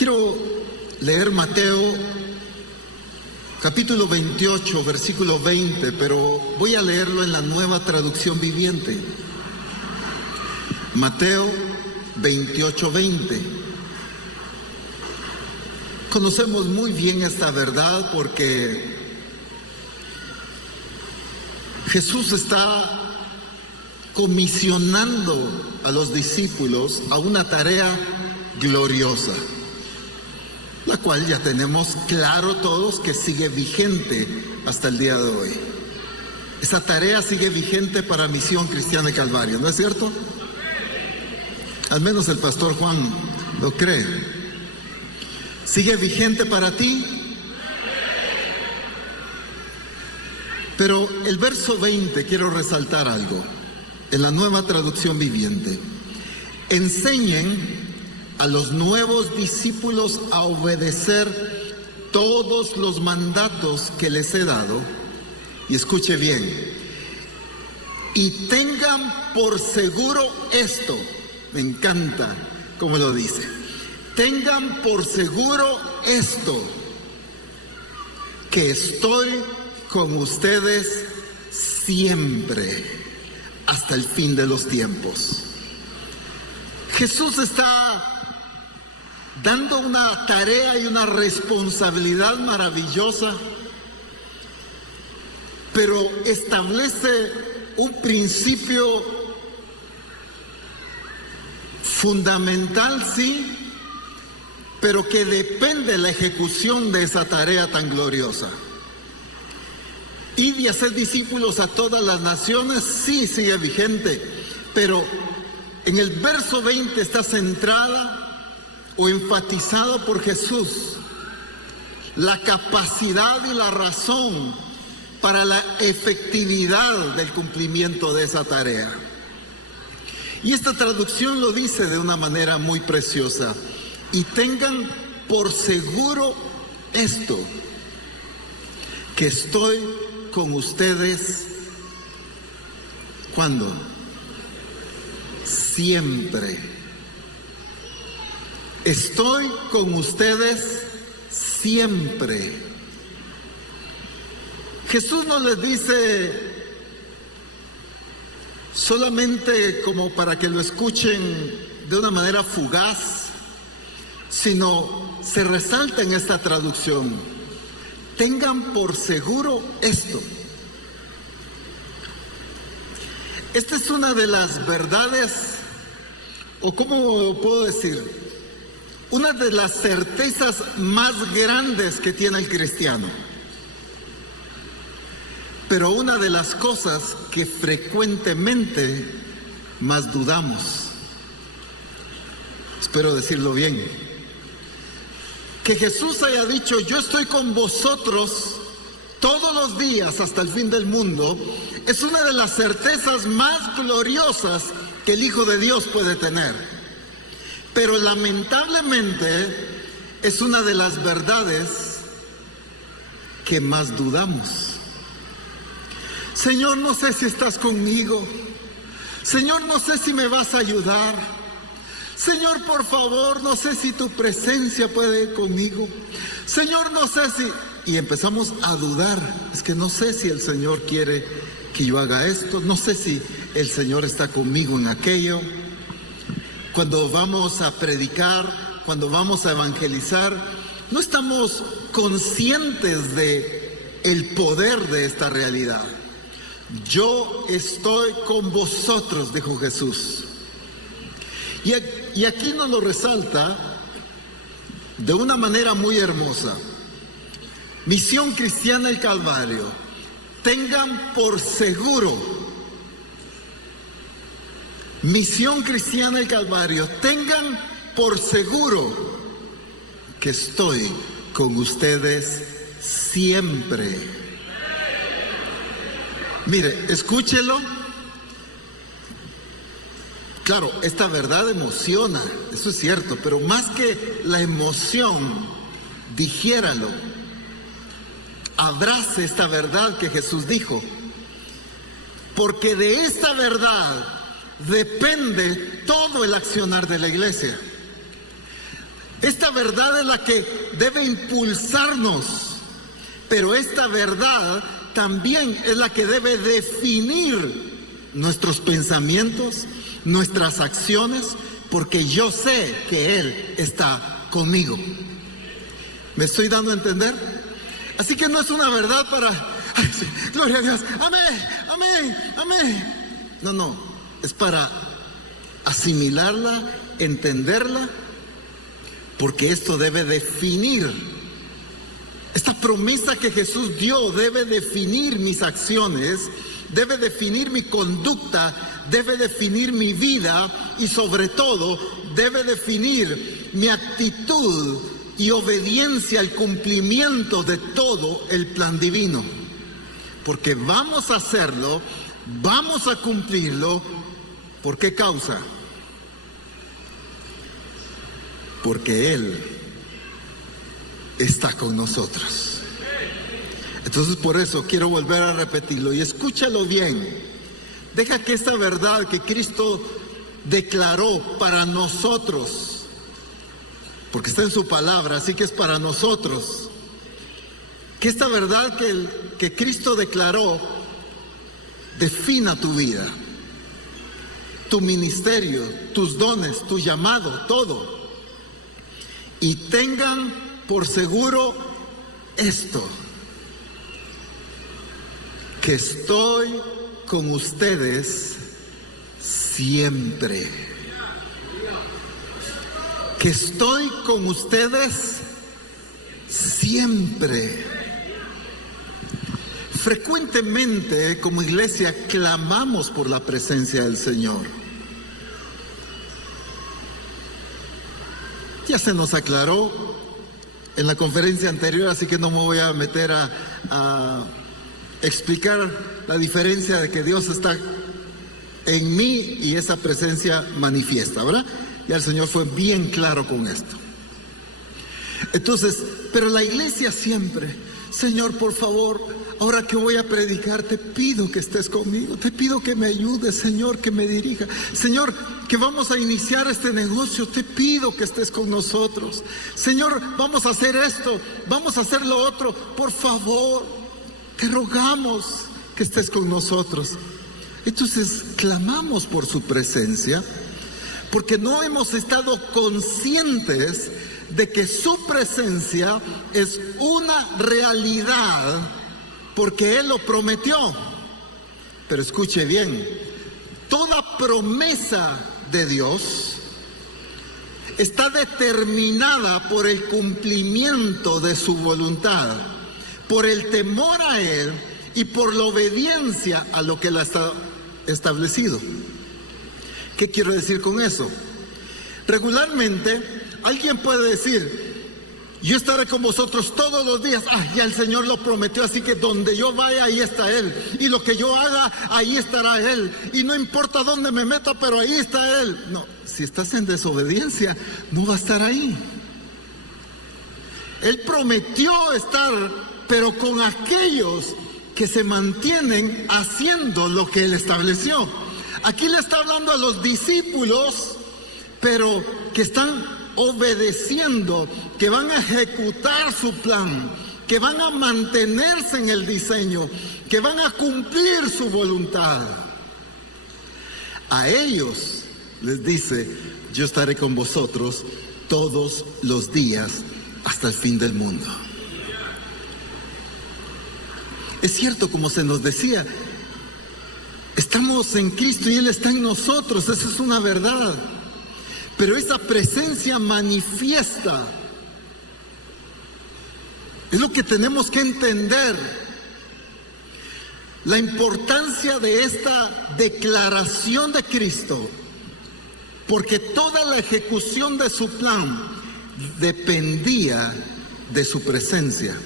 Quiero leer Mateo capítulo 28, versículo 20, pero voy a leerlo en la Nueva Traducción Viviente. Mateo 28, 20. Conocemos muy bien esta verdad porque Jesús está comisionando a los discípulos a una tarea gloriosa, la cual ya tenemos claro todos que sigue vigente hasta el día de hoy. Esa tarea sigue vigente para Misión Cristiana del Calvario, ¿no es cierto? Al menos el pastor Juan lo cree. ¿Sigue vigente para ti? Pero el verso 20 quiero resaltar algo. En la Nueva Traducción Viviente: enseñen a los nuevos discípulos a obedecer todos los mandatos que les he dado. Y escuche bien, y tengan por seguro esto. Me encanta cómo lo dice. Tengan por seguro esto, que estoy con ustedes siempre, hasta el fin de los tiempos. Jesús está dando una tarea y una responsabilidad maravillosa, pero establece un principio fundamental, sí, pero que depende de la ejecución de esa tarea tan gloriosa. Id y hacer discípulos a todas las naciones, sí, sigue vigente, pero en el verso 20 está centrada o enfatizado por Jesús la capacidad y la razón para la efectividad del cumplimiento de esa tarea. Y esta traducción lo dice de una manera muy preciosa: y tengan por seguro esto, que estoy con ustedes, ¿cuándo? Siempre. Estoy con ustedes siempre. Jesús no les dice solamente como para que lo escuchen de una manera fugaz, sino se resalta en esta traducción: tengan por seguro esto. Esta es una de las verdades, o ¿cómo puedo decir? Una de las certezas más grandes que tiene el cristiano, pero una de las cosas que frecuentemente más dudamos. Espero decirlo bien. Que Jesús haya dicho: yo estoy con vosotros todos los días hasta el fin del mundo, es una de las certezas más gloriosas que el Hijo de Dios puede tener. Pero lamentablemente es una de las verdades que más dudamos. Señor, no sé si estás conmigo. Señor, no sé si me vas a ayudar. Señor, por favor, no sé si tu presencia puede ir conmigo. Señor, no sé si... Y empezamos a dudar. Es que no sé si el Señor quiere que yo haga esto. No sé si el Señor está conmigo en aquello. Cuando vamos a predicar, cuando vamos a evangelizar, no estamos conscientes de el poder de esta realidad. Yo estoy con vosotros, dijo Jesús. Y aquí nos lo resalta de una manera muy hermosa. Misión Cristiana del Calvario: tengan por seguro. Misión Cristiana del Calvario: tengan por seguro que estoy con ustedes siempre. Mire, escúchelo. Claro, esta verdad emociona, eso es cierto, pero más que la emoción, dijéralo. Abrace esta verdad que Jesús dijo, porque de esta verdad depende todo el accionar de la iglesia. Esta verdad es la que debe impulsarnos, pero esta verdad también es la que debe definir nuestros pensamientos, nuestras acciones, porque yo sé que Él está conmigo. ¿Me estoy dando a entender? Así que no es una verdad para, ay, sí, gloria a Dios, amén, amén, amén. No, es para asimilarla, entenderla, porque esto debe definir, esta promesa que Jesús dio debe definir mis acciones, debe definir mi conducta, debe definir mi vida y sobre todo debe definir mi actitud y obediencia al cumplimiento de todo el plan divino. Porque vamos a hacerlo, vamos a cumplirlo. ¿Por qué causa? Porque Él está con nosotros. Entonces por eso quiero volver a repetirlo y escúchalo bien. Deja que esta verdad que Cristo declaró para nosotros, porque está en su palabra, así que es para nosotros, que esta verdad que Cristo declaró defina tu vida, tu ministerio, tus dones, tu llamado, todo. Y tengan por seguro esto, que estoy con ustedes siempre. Que estoy con ustedes siempre. Frecuentemente como iglesia clamamos por la presencia del Señor. Ya se nos aclaró en la conferencia anterior, así que no me voy a meter a explicar la diferencia de que Dios está en mí y esa presencia manifiesta, ¿verdad? Ya el Señor fue bien claro con esto. Entonces, pero la iglesia siempre, Señor, por favor, ahora que voy a predicar, te pido que estés conmigo, te pido que me ayudes, Señor, que me dirija. Señor, que vamos a iniciar este negocio, te pido que estés con nosotros. Señor, vamos a hacer esto, vamos a hacer lo otro, por favor, te rogamos que estés con nosotros. Entonces, clamamos por su presencia, porque no hemos estado conscientes de que su presencia es una realidad, porque Él lo prometió. Pero escuche bien, toda promesa de Dios está determinada por el cumplimiento de su voluntad, por el temor a Él y por la obediencia a lo que Él ha establecido. ¿Qué quiero decir con eso? Regularmente alguien puede decir, yo estaré con vosotros todos los días. Ya el Señor lo prometió, así que donde yo vaya, ahí está Él. Y lo que yo haga, ahí estará Él. Y no importa dónde me meta, pero ahí está Él. No, si estás en desobediencia, no va a estar ahí. Él prometió estar, pero con aquellos que se mantienen haciendo lo que Él estableció. Aquí le está hablando a los discípulos, pero que están obedeciendo, que van a ejecutar su plan, que van a mantenerse en el diseño, que van a cumplir su voluntad. A ellos les dice, yo estaré con vosotros todos los días hasta el fin del mundo. Es cierto, como se nos decía, estamos en Cristo y Él está en nosotros, esa es una verdad. Pero esa presencia manifiesta, es lo que tenemos que entender. La importancia de esta declaración de Cristo, porque toda la ejecución de su plan dependía de su presencia,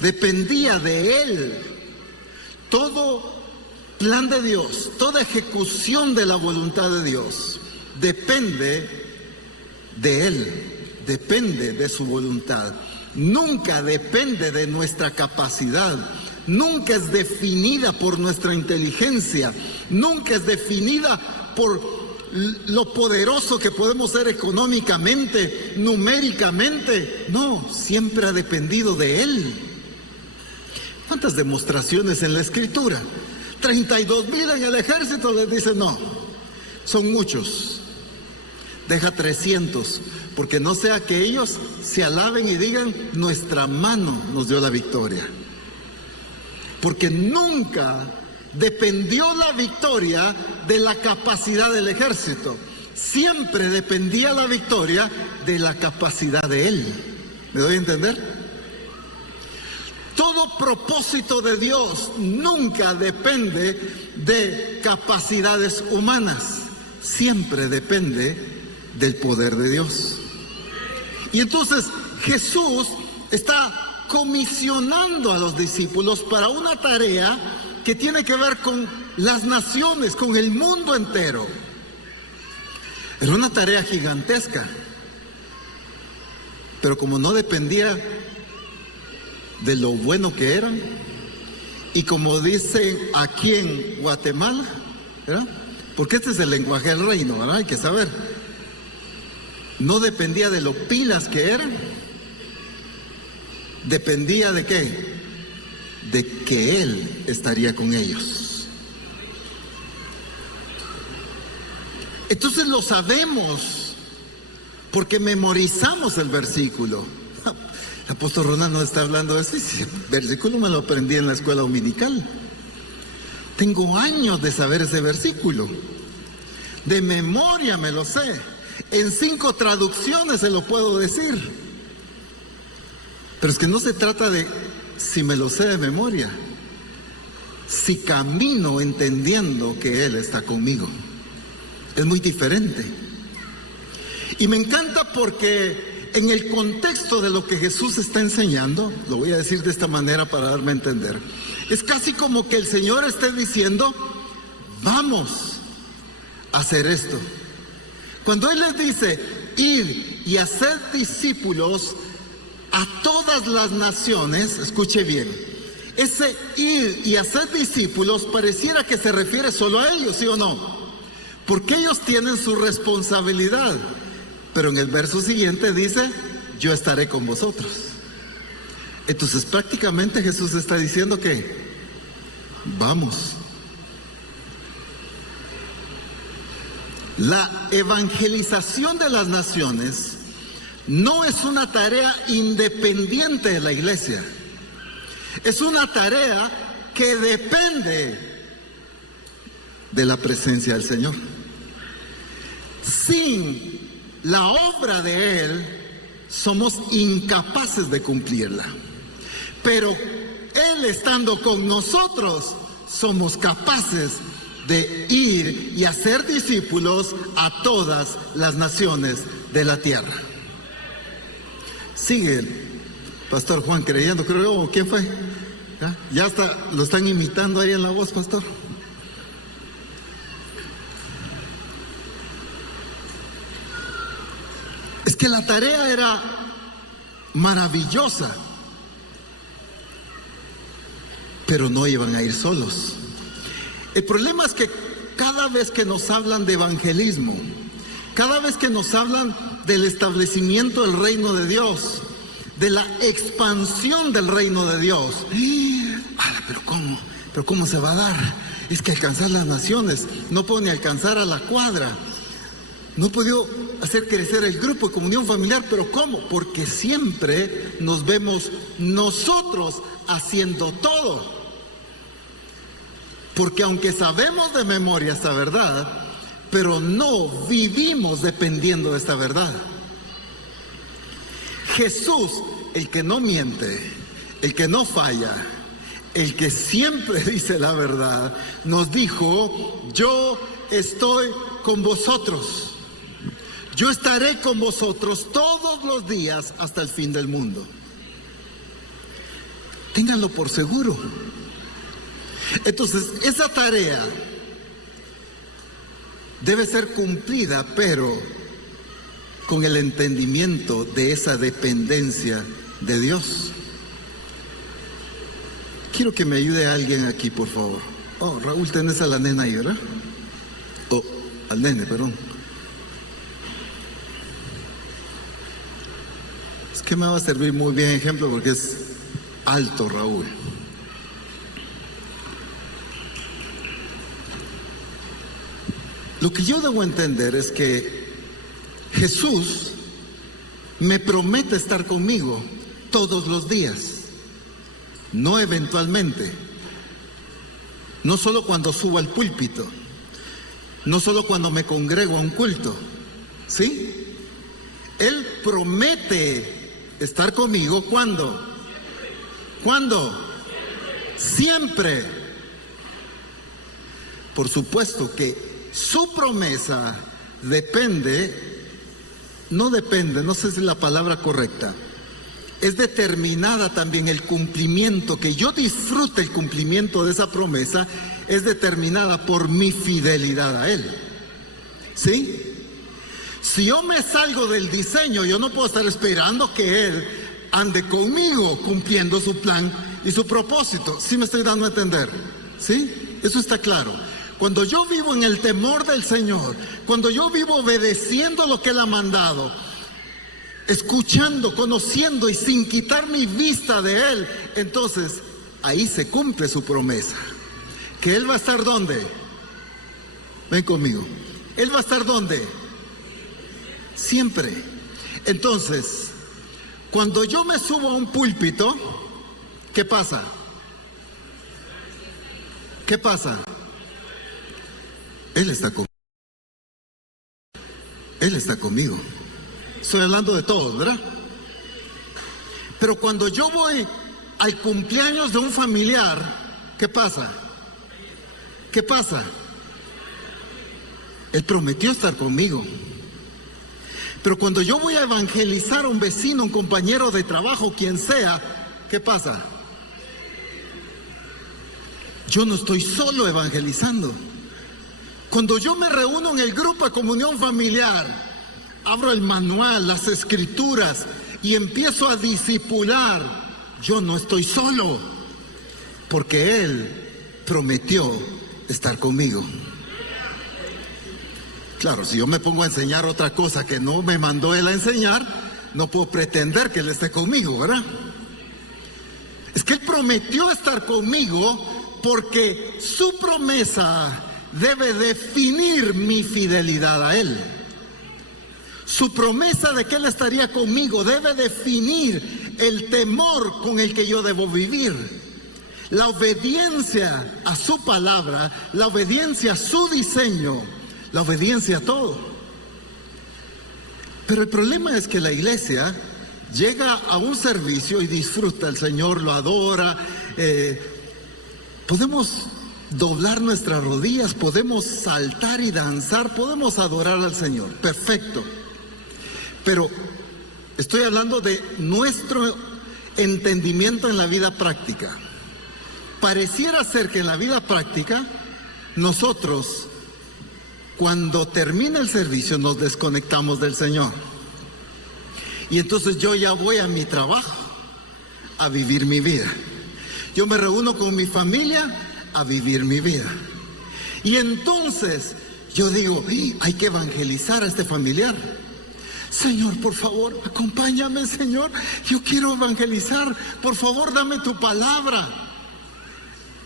dependía de Él. Todo plan de Dios, toda ejecución de la voluntad de Dios depende de Él, depende de su voluntad. Nunca depende de nuestra capacidad, nunca es definida por nuestra inteligencia, nunca es definida por lo poderoso que podemos ser económicamente, numéricamente. No, siempre ha dependido de Él. ¿Cuántas demostraciones en la Escritura? 32,000 en el ejército, les dice no, son muchos. Deja 300, porque no sea que ellos se alaben y digan, nuestra mano nos dio la victoria. Porque nunca dependió la victoria de la capacidad del ejército. Siempre dependía la victoria de la capacidad de Él. ¿Me doy a entender? Todo propósito de Dios nunca depende de capacidades humanas. Siempre depende del poder de Dios. Y entonces Jesús está comisionando a los discípulos para una tarea que tiene que ver con las naciones, con el mundo entero. Era una tarea gigantesca, pero como no dependía de lo bueno que eran, y como dicen aquí en Guatemala, ¿verdad? Porque este es el lenguaje del reino, ¿verdad? Hay que saber. No dependía de lo pilas que eran. ¿Dependía de qué? De que Él estaría con ellos. Entonces lo sabemos porque memorizamos el versículo. El apóstol Ronald nos está hablando de ese versículo, me lo aprendí en la escuela dominical. Tengo años de saber ese versículo. De memoria me lo sé. En 5 traducciones se lo puedo decir. Pero es que no se trata de si me lo sé de memoria, si camino entendiendo que Él está conmigo. Es muy diferente. Y me encanta porque en el contexto de lo que Jesús está enseñando, lo voy a decir de esta manera para darme a entender, es casi como que el Señor esté diciendo, vamos a hacer esto. Cuando Él les dice, id y hacer discípulos a todas las naciones, escuche bien, ese ir y hacer discípulos pareciera que se refiere solo a ellos, ¿sí o no? Porque ellos tienen su responsabilidad. Pero en el verso siguiente dice, yo estaré con vosotros. Entonces prácticamente Jesús está diciendo que vamos. La evangelización de las naciones no es una tarea independiente de la iglesia. Es una tarea que depende de la presencia del Señor. Sin la obra de Él, somos incapaces de cumplirla. Pero Él estando con nosotros, somos capaces de ir y hacer discípulos a todas las naciones de la tierra. Sigue el pastor Juan creyendo, creo, ¿quién fue? Ya está, lo están imitando ahí en la voz, pastor. Es que la tarea era maravillosa, pero no iban a ir solos. El problema es que cada vez que nos hablan de evangelismo, cada vez que nos hablan del establecimiento del reino de Dios, de la expansión del reino de Dios, ¿pero cómo se va a dar? Es que alcanzar las naciones, no puedo ni alcanzar a la cuadra, no he podido hacer crecer el grupo de comunión familiar, pero ¿cómo? Porque siempre nos vemos nosotros haciendo todo. Porque aunque sabemos de memoria esta verdad, pero no vivimos dependiendo de esta verdad. Jesús, el que no miente, el que no falla, el que siempre dice la verdad, nos dijo, yo estoy con vosotros. Yo estaré con vosotros todos los días hasta el fin del mundo. Ténganlo por seguro. Entonces, esa tarea debe ser cumplida, pero con el entendimiento de esa dependencia de Dios. Quiero que me ayude alguien aquí, por favor. Oh, Raúl, tenés a la nena ahí, ¿verdad? Oh, al nene, perdón. Es que me va a servir muy bien ejemplo porque es alto Raúl. Lo que yo debo entender es que Jesús me promete estar conmigo todos los días, no eventualmente, no solo cuando subo al púlpito, no solo cuando me congrego a un culto, ¿sí? Él promete estar conmigo ¿cuándo? ¿Cuándo? Siempre. Por supuesto que su promesa no sé si es la palabra correcta, es determinada también, el cumplimiento, que yo disfrute el cumplimiento de esa promesa, es determinada por mi fidelidad a Él. ¿Sí? Si yo me salgo del diseño, yo no puedo estar esperando que Él ande conmigo cumpliendo su plan y su propósito. ¿Sí me estoy dando a entender? ¿Sí? Eso está claro. Cuando yo vivo en el temor del Señor, cuando yo vivo obedeciendo lo que Él ha mandado, escuchando, conociendo y sin quitar mi vista de Él, entonces ahí se cumple su promesa. ¿Que Él va a estar dónde? Ven conmigo. ¿Él va a estar dónde? Siempre. Entonces, cuando yo me subo a un púlpito, ¿qué pasa? ¿Qué pasa? Él está conmigo. Él está conmigo. Estoy hablando de todos, ¿verdad? Pero cuando yo voy al cumpleaños de un familiar, ¿qué pasa? ¿Qué pasa? Él prometió estar conmigo. Pero cuando yo voy a evangelizar a un vecino, un compañero de trabajo, quien sea, ¿qué pasa? Yo no estoy solo evangelizando. Cuando yo me reúno en el grupo de comunión familiar, abro el manual, las escrituras y empiezo a discipular, yo no estoy solo, porque Él prometió estar conmigo. Claro, si yo me pongo a enseñar otra cosa que no me mandó Él a enseñar, no puedo pretender que Él esté conmigo, ¿verdad? Es que Él prometió estar conmigo porque su promesa debe definir mi fidelidad a Él. Su promesa de que Él estaría conmigo debe definir el temor con el que yo debo vivir. La obediencia a su palabra, la obediencia a su diseño, la obediencia a todo. Pero el problema es que la iglesia llega a un servicio y disfruta al Señor, lo adora. Podemos doblar nuestras rodillas, podemos saltar y danzar, podemos adorar al Señor, perfecto. Pero estoy hablando de nuestro entendimiento en la vida práctica. Pareciera ser que en la vida práctica nosotros, cuando termina el servicio, nos desconectamos del Señor. Y entonces yo ya voy a mi trabajo a vivir mi vida. Yo me reúno con mi familia a vivir mi vida. Y entonces yo digo, hay que evangelizar a este familiar. Señor, por favor, acompáñame, Señor. Yo quiero evangelizar. Por favor, dame tu palabra.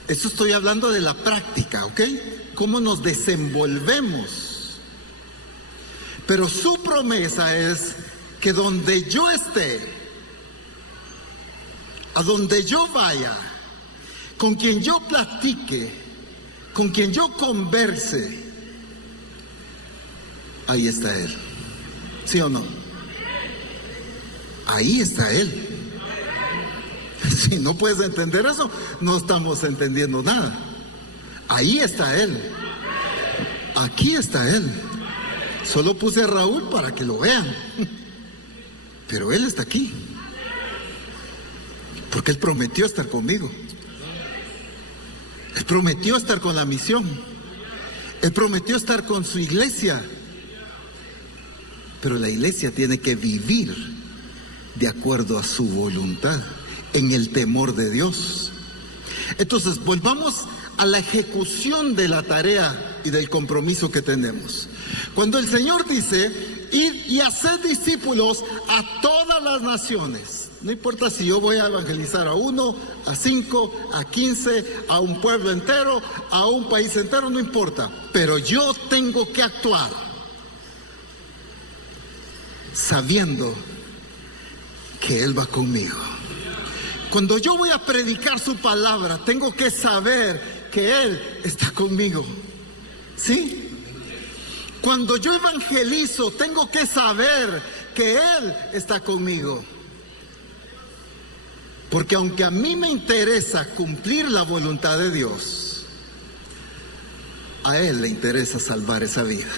Esto estoy hablando de la práctica, ¿ok? Cómo nos desenvolvemos. Pero su promesa es que donde yo esté, a donde yo vaya, con quien yo platique, con quien yo converse, ahí está Él. ¿Sí o no? Ahí está Él. Si no puedes entender eso, no estamos entendiendo nada. Ahí está Él. Aquí está Él. Solo puse a Raúl para que lo vean. Pero Él está aquí. Porque Él prometió estar conmigo. Él prometió estar con la misión. Él prometió estar con su iglesia. Pero la iglesia tiene que vivir de acuerdo a su voluntad, en el temor de Dios. Entonces, volvamos a la ejecución de la tarea y del compromiso que tenemos. Cuando el Señor dice, id y haced discípulos a todas las naciones, no importa si yo voy a evangelizar a 1, a 5, a 15, a un pueblo entero, a un país entero, no importa, pero yo tengo que actuar sabiendo que Él va conmigo. Cuando yo voy a predicar su palabra, tengo que saber que Él está conmigo. ¿Sí? Cuando yo evangelizo, tengo que saber que Él está conmigo. Porque aunque a mí me interesa cumplir la voluntad de Dios, a Él le interesa salvar esa vida.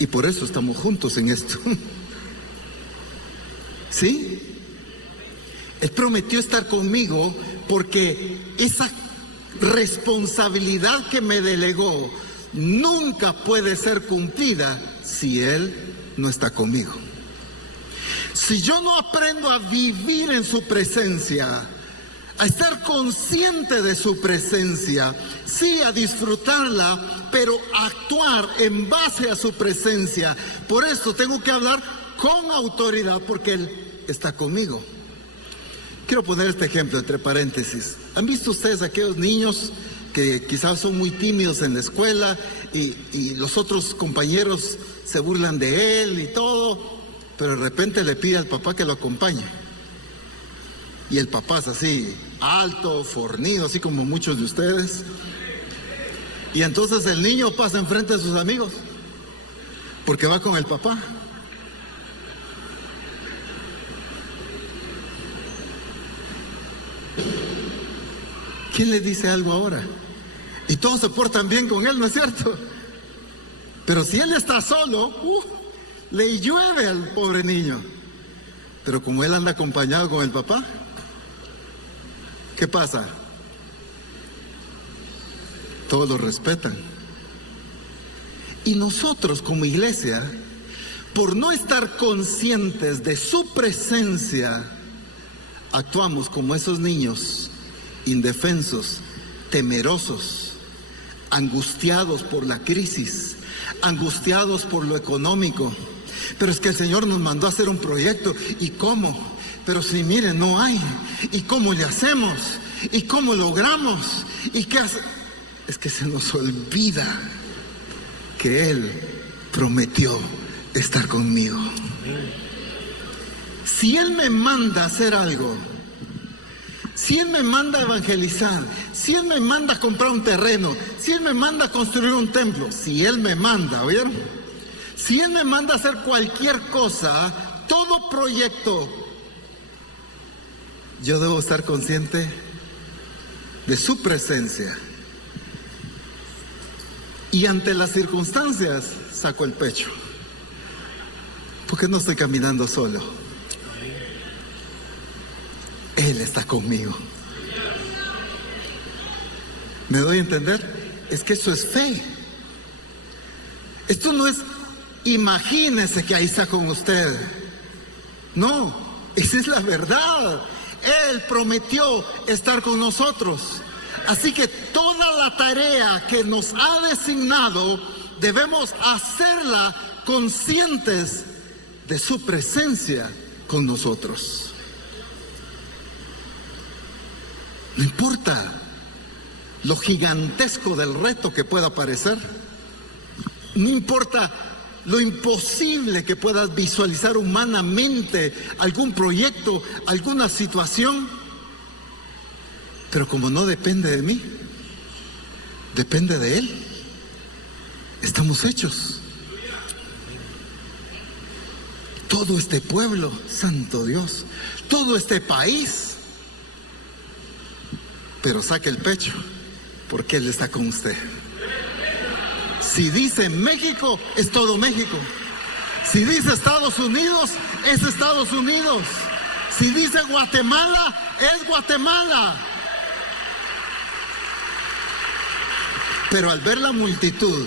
Y por eso estamos juntos en esto. ¿Sí? Él prometió estar conmigo porque esa responsabilidad que me delegó nunca puede ser cumplida si Él no está conmigo. Si yo no aprendo a vivir en su presencia, a estar consciente de su presencia, sí, a disfrutarla, pero a actuar en base a su presencia. Por eso tengo que hablar con autoridad, porque Él está conmigo. Quiero poner este ejemplo entre paréntesis. ¿Han visto ustedes aquellos niños que quizás son muy tímidos en la escuela y los otros compañeros se burlan de él y todo, pero de repente le pide al papá que lo acompañe? Y el papá es así, alto, fornido, así como muchos de ustedes. Y entonces el niño pasa enfrente de sus amigos, porque va con el papá. ¿Quién le dice algo ahora? Y todos se portan bien con él, ¿no es cierto? Pero si él está solo, le llueve al pobre niño. Pero como él anda acompañado con el papá, ¿qué pasa? Todos lo respetan. Y nosotros como iglesia, por no estar conscientes de su presencia, actuamos como esos niños indefensos, temerosos, angustiados por la crisis, angustiados por lo económico. Pero es que el Señor nos mandó a hacer un proyecto. ¿Y cómo? Pero si miren, no hay. ¿Y cómo le hacemos? ¿Y cómo logramos? ¿Y qué hace? Es que se nos olvida que Él prometió estar conmigo. Si Él me manda a hacer algo, si Él me manda a evangelizar, si Él me manda a comprar un terreno, si Él me manda a construir un templo, si Él me manda, ¿oyeron? Si Él me manda a hacer cualquier cosa, todo proyecto, yo debo estar consciente de su presencia. Y ante las circunstancias, saco el pecho. Porque no estoy caminando solo. Él está conmigo. ¿Me doy a entender? Es que eso es fe. Esto no es, imagínese que ahí está con usted. No, esa es la verdad. Él prometió estar con nosotros. Así que toda la tarea que nos ha designado debemos hacerla conscientes de su presencia con nosotros. No importa lo gigantesco del reto que pueda parecer, no importa lo imposible que puedas visualizar humanamente algún proyecto, alguna situación, pero como no depende de mí, depende de Él, estamos hechos. Todo este pueblo, santo Dios, todo este país, pero saque el pecho, porque Él está con usted. Si dice México, es todo México. Si dice Estados Unidos, es Estados Unidos. Si dice Guatemala, es Guatemala. Pero al ver la multitud,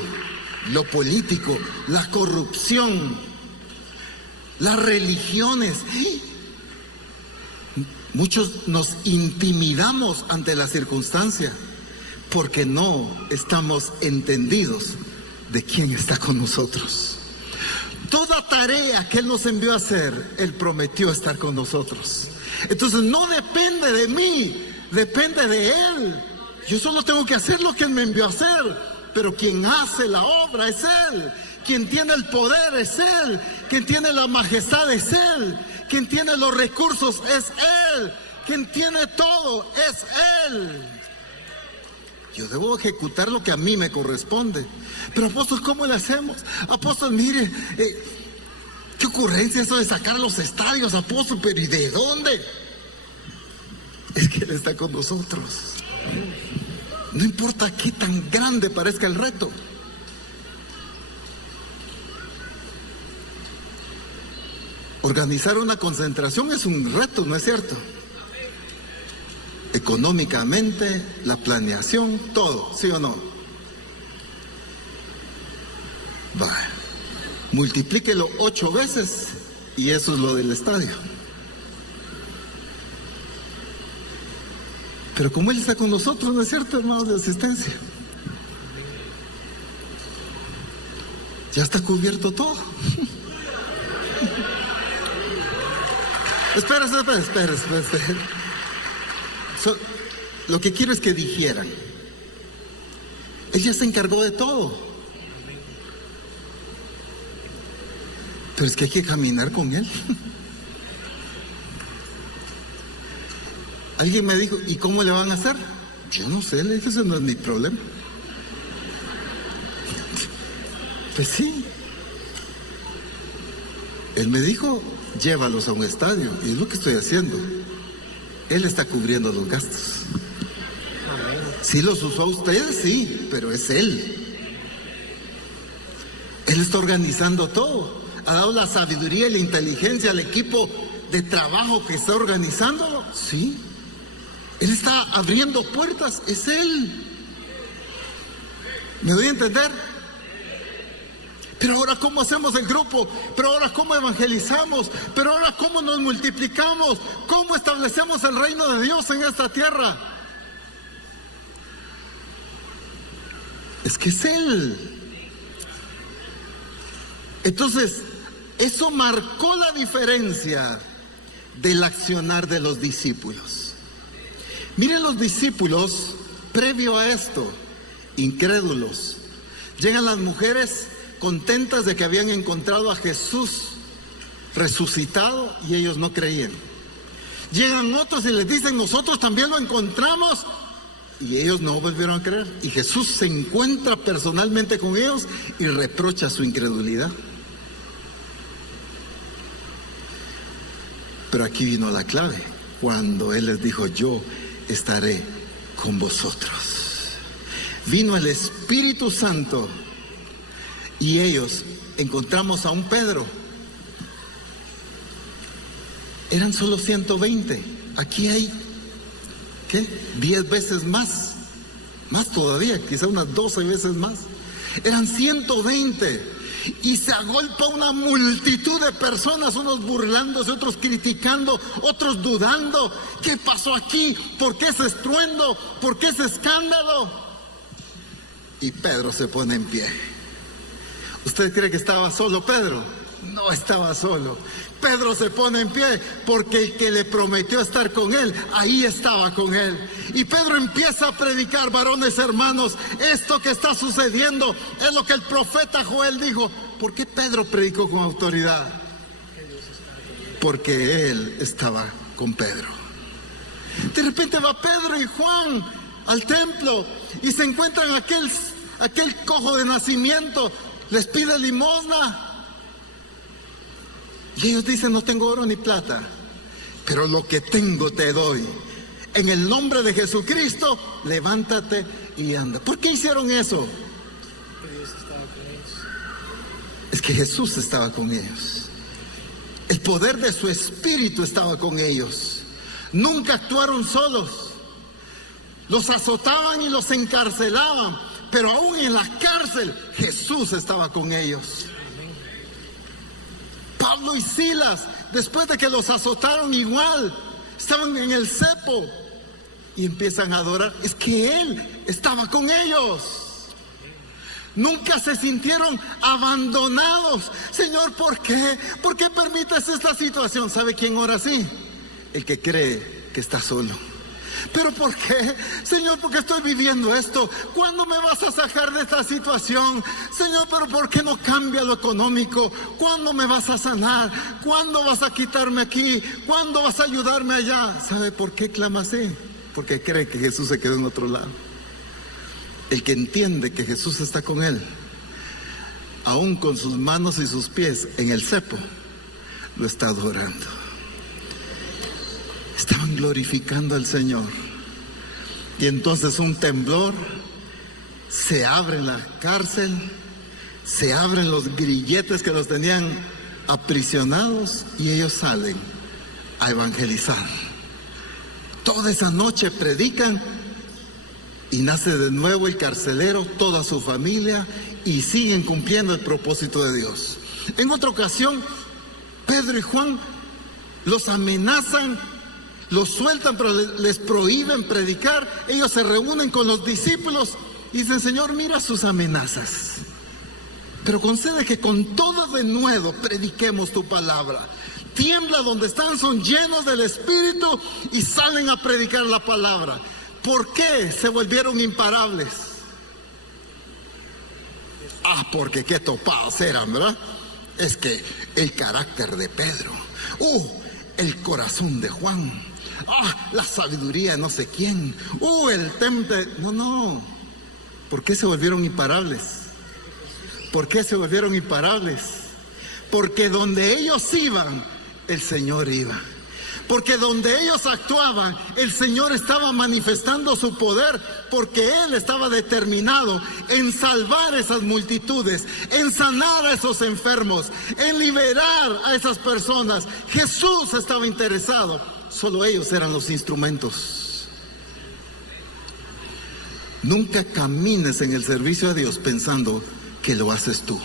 lo político, la corrupción, las religiones, muchos nos intimidamos ante la circunstancia porque no estamos entendidos de quién está con nosotros. Toda tarea que Él nos envió a hacer, Él prometió estar con nosotros. Entonces no depende de mí, depende de Él. Yo solo tengo que hacer lo que Él me envió a hacer, pero quien hace la obra es Él. Quien tiene el poder es Él. Quien tiene la majestad es Él. Quien tiene los recursos es Él. Quien tiene todo es Él. Yo debo ejecutar lo que a mí me corresponde. Pero apóstol, ¿cómo le hacemos? Apóstol, mire, qué ocurrencia eso de sacar los estadios, apóstol, pero ¿y de dónde? Es que Él está con nosotros. No importa qué tan grande parezca el reto. Organizar una concentración es un reto, ¿no es cierto? Económicamente, la planeación, todo, ¿sí o no? Va, multiplíquelo 8 veces y eso es lo del estadio. Pero como Él está con nosotros, ¿no es cierto, hermanos de asistencia? Ya está cubierto todo. Espera. Lo que quiero es que dijeran, Él ya se encargó de todo. Pero es que hay que caminar con Él. Alguien me dijo, ¿y cómo le van a hacer? Yo no sé, le dije, eso no es mi problema. Pues sí. Él me dijo, llévalos a un estadio, y es lo que estoy haciendo. Él está cubriendo los gastos. Sí los usó a ustedes, sí, pero es Él. Él está organizando todo. Ha dado la sabiduría y la inteligencia al equipo de trabajo que está organizándolo. Sí. Él está abriendo puertas, es Él. ¿Me doy a entender? Pero ahora, ¿cómo hacemos el grupo? Pero ahora, ¿cómo evangelizamos? Pero ahora, ¿cómo nos multiplicamos? ¿Cómo establecemos el reino de Dios en esta tierra? Es que es Él. Entonces, eso marcó la diferencia del accionar de los discípulos. Miren, los discípulos, previo a esto, incrédulos, llegan las mujeres contentas de que habían encontrado a Jesús resucitado y ellos no creían. Llegan otros y les dicen, nosotros también lo encontramos, y ellos no volvieron a creer. Y Jesús se encuentra personalmente con ellos y reprocha su incredulidad. Pero aquí vino la clave, cuando Él les dijo, yo estaré con vosotros. Vino el Espíritu Santo y ellos, encontramos a un Pedro. Eran solo 120. Aquí hay, ¿qué? 10 veces más. Más todavía, quizá unas 12 veces más. Eran 120. Y se agolpa una multitud de personas, unos burlándose, otros criticando, otros dudando. ¿Qué pasó aquí? ¿Por qué ese estruendo? ¿Por qué ese escándalo? Y Pedro se pone en pie. ¿Usted cree que estaba solo Pedro? No estaba solo. Pedro se pone en pie porque el que le prometió estar con él, ahí estaba con él. Y Pedro empieza a predicar, varones hermanos, esto que está sucediendo es lo que el profeta Joel dijo. ¿Por qué Pedro predicó con autoridad? Porque él estaba con Pedro. De repente va Pedro y Juan al templo y se encuentran aquel cojo de nacimiento, les pide limosna. Y ellos dicen, no tengo oro ni plata, pero lo que tengo te doy. En el nombre de Jesucristo, levántate y anda. ¿Por qué hicieron eso? Porque Dios estaba con ellos. Es que Jesús estaba con ellos. El poder de su Espíritu estaba con ellos. Nunca actuaron solos. Los azotaban y los encarcelaban, pero aún en la cárcel, Jesús estaba con ellos. Pablo y Silas, después de que los azotaron igual, estaban en el cepo y empiezan a adorar. Es que Él estaba con ellos. Nunca se sintieron abandonados. Señor, ¿por qué? ¿Por qué permites esta situación? ¿Sabe quién ora así? El que cree que está solo. ¿Pero por qué? Señor, ¿por qué estoy viviendo esto? ¿Cuándo me vas a sacar de esta situación? Señor, ¿pero por qué no cambia lo económico? ¿Cuándo me vas a sanar? ¿Cuándo vas a quitarme aquí? ¿Cuándo vas a ayudarme allá? ¿Sabe por qué clama así? Porque cree que Jesús se quedó en otro lado. El que entiende que Jesús está con él, aún con sus manos y sus pies en el cepo, lo está adorando. Estaban glorificando al Señor. Y entonces un temblor, se abre la cárcel, se abren los grilletes que los tenían aprisionados y ellos salen a evangelizar. Toda esa noche predican y nace de nuevo el carcelero, toda su familia, y siguen cumpliendo el propósito de Dios. En otra ocasión, Pedro y Juan los amenazan, los sueltan, pero les prohíben predicar. Ellos se reúnen con los discípulos y dicen: Señor, mira sus amenazas, pero concede que con todo denuedo prediquemos tu palabra. Tiembla donde están, son llenos del Espíritu y salen a predicar la palabra. ¿Por qué se volvieron imparables? Porque qué topados eran, ¿verdad? Es que el carácter de Pedro, el corazón de Juan, la sabiduría de no sé quién, el temple. No. ¿Por qué se volvieron imparables? ¿Por qué se volvieron imparables? Porque donde ellos iban, el Señor iba. Porque donde ellos actuaban, el Señor estaba manifestando su poder, porque Él estaba determinado en salvar esas multitudes, en sanar a esos enfermos, en liberar a esas personas. Jesús estaba interesado, solo ellos eran los instrumentos. Nunca camines en el servicio a Dios pensando que lo haces tú.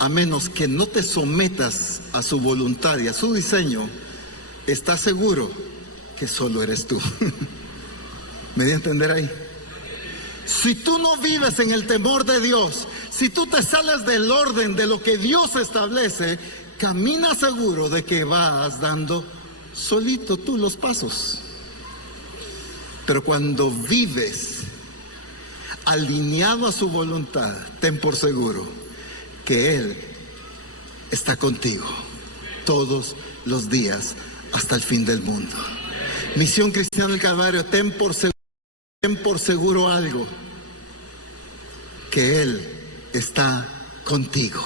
A menos que no te sometas a su voluntad y a su diseño, estás seguro que solo eres tú. ¿Me di a entender ahí? Si tú no vives en el temor de Dios, si tú te sales del orden de lo que Dios establece, camina seguro de que vas dando solito tú los pasos. Pero cuando vives alineado a su voluntad, ten por seguro que Él está contigo todos los días hasta el fin del mundo. Misión Cristiana del Calvario, ten por seguro algo: que Él está contigo.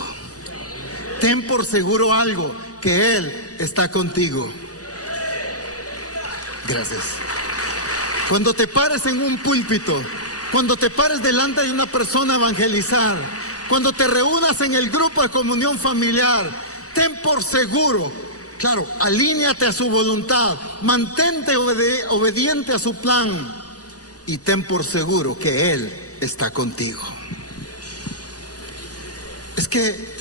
Ten por seguro algo: que Él está contigo. Gracias. Cuando te pares en un púlpito, cuando te pares delante de una persona a evangelizar, cuando te reúnas en el grupo de comunión familiar, ten por seguro, claro, alíñate a su voluntad, mantente obediente a su plan y ten por seguro que Él está contigo. Es que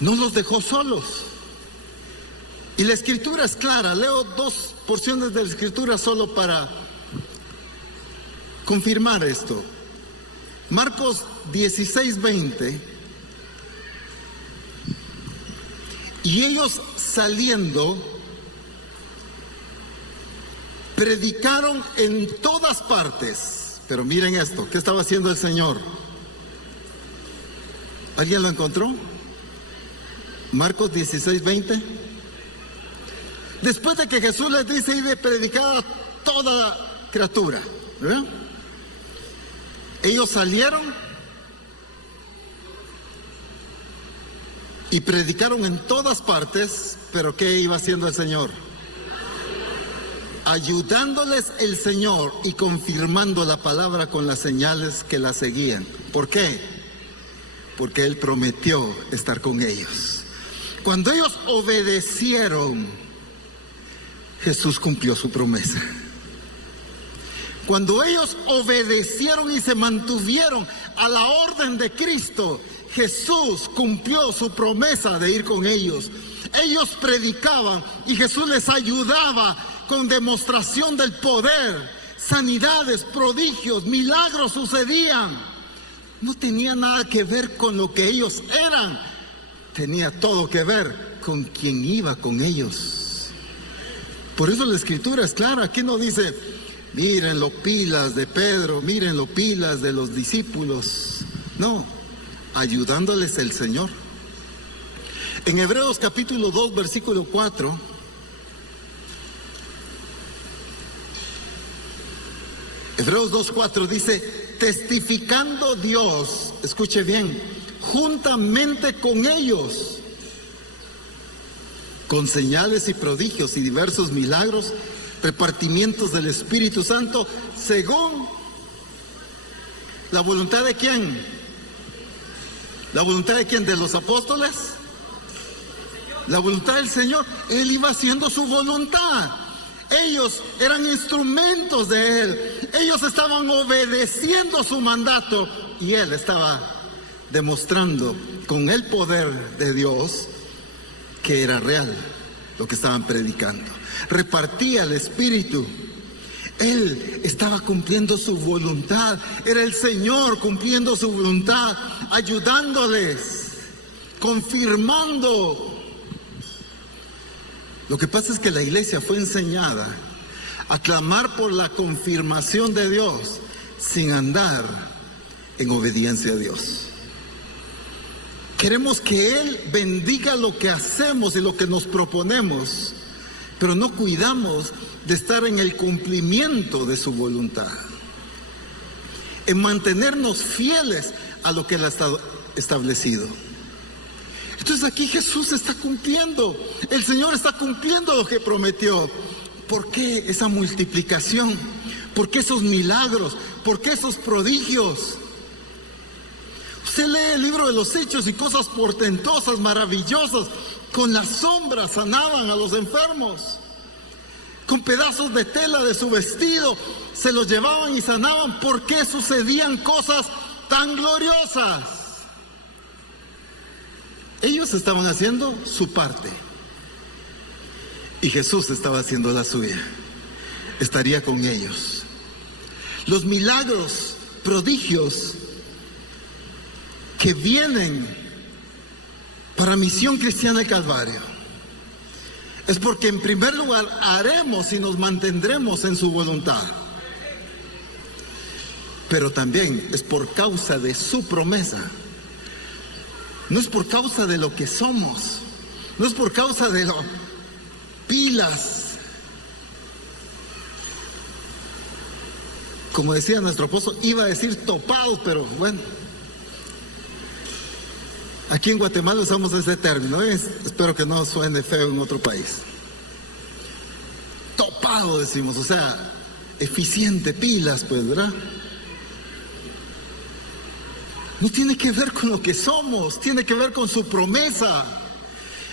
no los dejó solos. Y la escritura es clara. Leo dos porciones de la escritura solo para confirmar esto. Marcos 16:20. Y ellos saliendo, predicaron en todas partes. Pero miren esto, ¿qué estaba haciendo el Señor? ¿Alguien lo encontró? Marcos 16:20. Después de que Jesús les dice: y de predicar a toda criatura, ¿verdad? Ellos salieron y predicaron en todas partes. Pero ¿qué iba haciendo el Señor? Ayudándoles el Señor y confirmando la palabra con las señales que la seguían. ¿Por qué? Porque Él prometió estar con ellos. Cuando ellos obedecieron, Jesús cumplió su promesa. Cuando ellos obedecieron y se mantuvieron a la orden de Cristo, Jesús cumplió su promesa de ir con ellos. Ellos predicaban y Jesús les ayudaba con demostración del poder, sanidades, prodigios, milagros sucedían. No tenía nada que ver con lo que ellos eran, tenía todo que ver con quien iba con ellos. Por eso la escritura es clara. Aquí no dice, mírenlo pilas de Pedro, mírenlo pilas de los discípulos. No, ayudándoles el Señor. En Hebreos capítulo 2, versículo 4, Hebreos 2:4 dice, testificando Dios, escuche bien, juntamente con ellos, con señales y prodigios y diversos milagros, repartimientos del Espíritu Santo, según la voluntad de quién. ¿La voluntad de quién? ¿De los apóstoles? La voluntad del Señor. Él iba haciendo su voluntad. Ellos eran instrumentos de Él. Ellos estaban obedeciendo su mandato y Él estaba demostrando con el poder de Dios que era real lo que estaban predicando. Repartía el Espíritu. Él estaba cumpliendo su voluntad. Era el Señor cumpliendo su voluntad, ayudándoles, confirmando. Lo que pasa es que la iglesia fue enseñada a clamar por la confirmación de Dios sin andar en obediencia a Dios. Queremos que Él bendiga lo que hacemos y lo que nos proponemos, pero no cuidamos de estar en el cumplimiento de su voluntad, en mantenernos fieles a lo que Él ha estado establecido. Entonces aquí Jesús está cumpliendo, el Señor está cumpliendo lo que prometió. ¿Por qué esa multiplicación? ¿Por qué esos milagros? ¿Por qué esos prodigios? Usted lee el libro de los Hechos y cosas portentosas, maravillosas. Con las sombras sanaban a los enfermos. Con pedazos de tela de su vestido se los llevaban y sanaban. ¿Por qué sucedían cosas tan gloriosas? Ellos estaban haciendo su parte y Jesús estaba haciendo la suya. Estaría con ellos. Los milagros, prodigios que vienen para Misión Cristiana del Calvario es porque en primer lugar haremos y nos mantendremos en su voluntad, pero también es por causa de su promesa. No es por causa de lo que somos, no es por causa de lo pilas. Como decía nuestro apóstol, iba a decir topados, pero bueno, aquí en Guatemala usamos ese término, espero que no suene feo en otro país. Topado decimos, o sea, eficiente, pilas, pues, ¿verdad? No tiene que ver con lo que somos, tiene que ver con su promesa.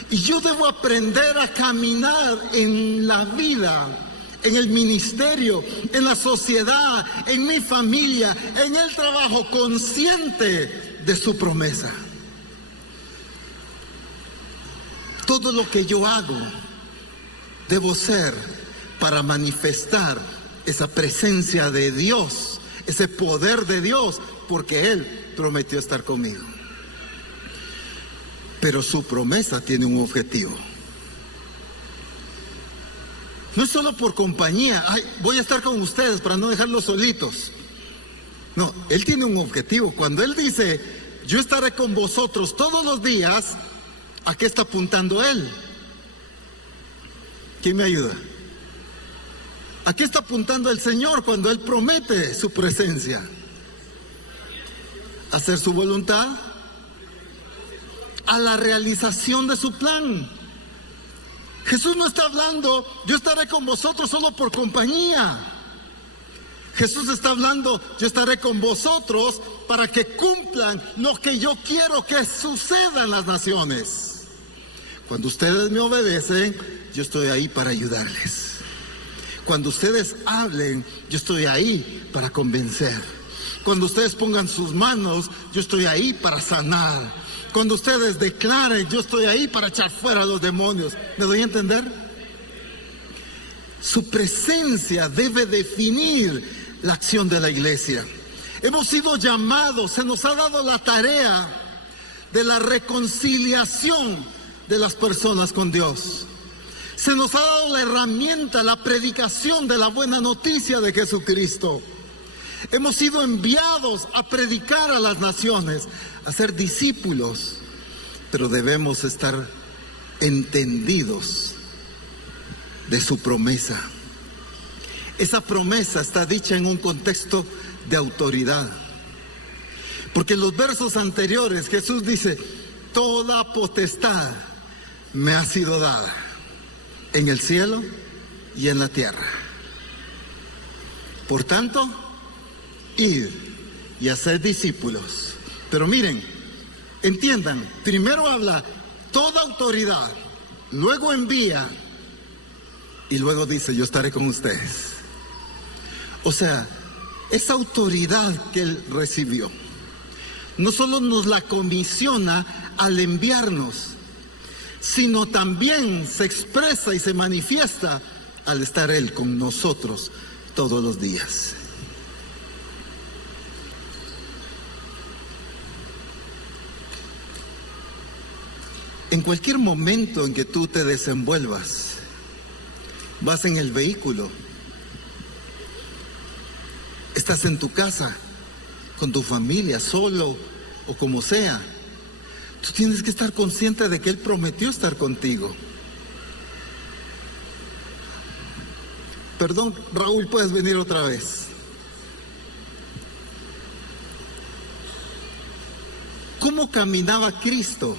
Y yo debo aprender a caminar en la vida, en el ministerio, en la sociedad, en mi familia, en el trabajo, consciente de su promesa. Todo lo que yo hago debo ser para manifestar esa presencia de Dios, ese poder de Dios, porque Él prometió estar conmigo. Pero su promesa tiene un objetivo. No es solo por compañía, ay, voy a estar con ustedes para no dejarlos solitos. No, Él tiene un objetivo. Cuando Él dice, yo estaré con vosotros todos los días, ¿a qué está apuntando Él? ¿Quién me ayuda? ¿A qué está apuntando el Señor cuando Él promete su presencia? Hacer su voluntad, a la realización de su plan. Jesús no está hablando, yo estaré con vosotros solo por compañía. Jesús está hablando, yo estaré con vosotros para que cumplan lo que yo quiero que suceda en las naciones. Cuando ustedes me obedecen, yo estoy ahí para ayudarles. Cuando ustedes hablen, yo estoy ahí para convencer. Cuando ustedes pongan sus manos, yo estoy ahí para sanar. Cuando ustedes declaren, yo estoy ahí para echar fuera a los demonios. ¿Me doy a entender? Su presencia debe definir la acción de la iglesia. Hemos sido llamados, se nos ha dado la tarea de la reconciliación de las personas con Dios. Se nos ha dado la herramienta, la predicación de la buena noticia de Jesucristo. Hemos sido enviados a predicar a las naciones, a ser discípulos, pero debemos estar entendidos de su promesa. Esa promesa está dicha en un contexto de autoridad. Porque en los versos anteriores Jesús dice: toda potestad me ha sido dada en el cielo y en la tierra. Por tanto, id y haced discípulos. Pero miren, entiendan, primero habla toda autoridad, luego envía y luego dice: yo estaré con ustedes. O sea, esa autoridad que Él recibió no solo nos la comisiona al enviarnos, sino también se expresa y se manifiesta al estar Él con nosotros todos los días. En cualquier momento en que tú te desenvuelvas, vas en el vehículo, estás en tu casa, con tu familia, solo o como sea, tú tienes que estar consciente de que Él prometió estar contigo. Perdón, Raúl, puedes venir otra vez. ¿Cómo caminaba Cristo?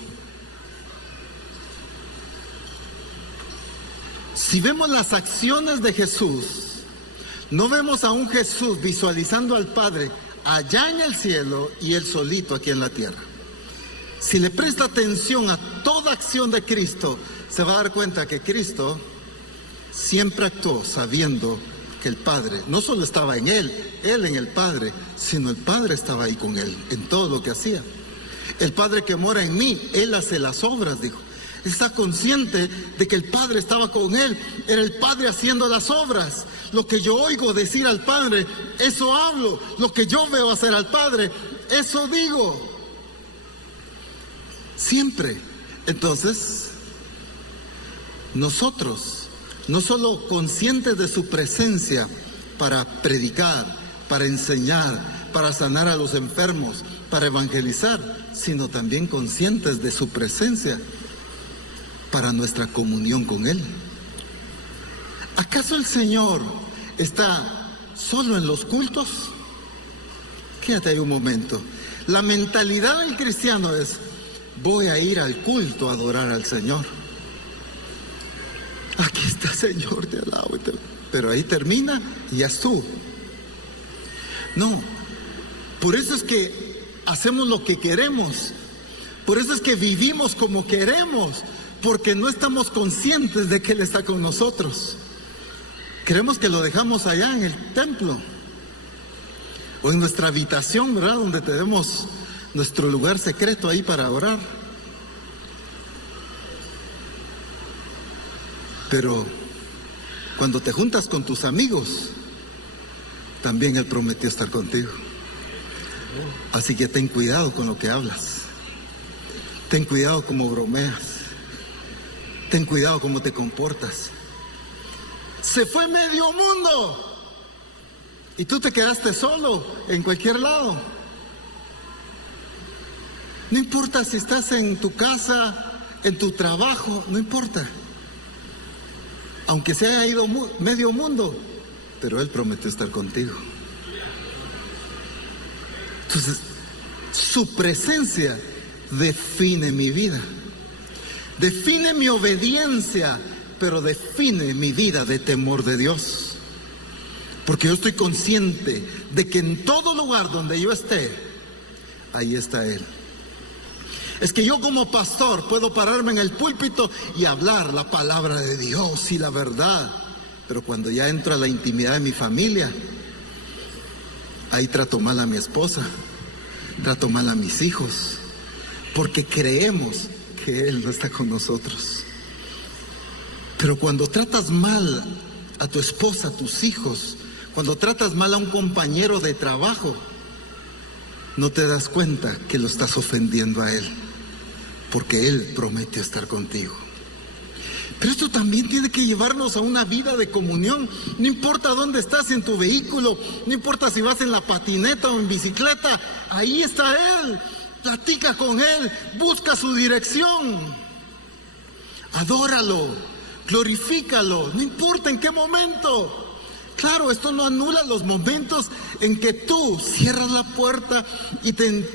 Si vemos las acciones de Jesús, no vemos a un Jesús visualizando al Padre allá en el cielo y Él solito aquí en la tierra. Si le presta atención a toda acción de Cristo, se va a dar cuenta que Cristo siempre actuó sabiendo que el Padre no solo estaba en Él en el Padre, sino el Padre estaba ahí con Él en todo lo que hacía. El Padre que mora en mí, Él hace las obras, dijo. Está consciente de que el Padre estaba con Él, era el Padre haciendo las obras. Lo que yo oigo decir al Padre, eso hablo. Lo que yo veo hacer al Padre, eso digo. Siempre. Entonces, nosotros, no solo conscientes de su presencia para predicar, para enseñar, para sanar a los enfermos, para evangelizar, sino también conscientes de su presencia para nuestra comunión con Él. ¿Acaso el Señor está solo en los cultos? Quédate ahí un momento. La mentalidad del cristiano es: voy a ir al culto a adorar al Señor. Aquí está, Señor, te alabo. Pero ahí termina y ya estuvo. No, por eso es que hacemos lo que queremos. Por eso es que vivimos como queremos. Porque no estamos conscientes de que Él está con nosotros. Creemos que lo dejamos allá en el templo o en nuestra habitación, ¿verdad? Donde tenemos nuestro lugar secreto ahí para orar. Pero cuando te juntas con tus amigos, también Él prometió estar contigo. Así que ten cuidado con lo que hablas. Ten cuidado cómo bromeas. Ten cuidado cómo te comportas. Se fue medio mundo y tú te quedaste solo en cualquier lado. No importa si estás en tu casa, en tu trabajo, no importa. Aunque se haya ido medio mundo, pero Él prometió estar contigo. Entonces, su presencia define mi vida. Define mi obediencia, pero define mi vida de temor de Dios. Porque yo estoy consciente de que en todo lugar donde yo esté, ahí está Él. Es que yo como pastor puedo pararme en el púlpito y hablar la palabra de Dios y la verdad. Pero cuando ya entro a la intimidad de mi familia, ahí trato mal a mi esposa, trato mal a mis hijos, porque creemos que Él no está con nosotros. Pero cuando tratas mal a tu esposa, a tus hijos, cuando tratas mal a un compañero de trabajo, no te das cuenta que lo estás ofendiendo a él, porque él prometió estar contigo. Pero esto también tiene que llevarnos a una vida de comunión. No importa dónde estás en tu vehículo, no importa si vas en la patineta o en bicicleta, ahí está Él. Platica con Él, busca su dirección. Adóralo, glorifícalo, no importa en qué momento. Claro, esto no anula los momentos en que tú cierras la puerta y te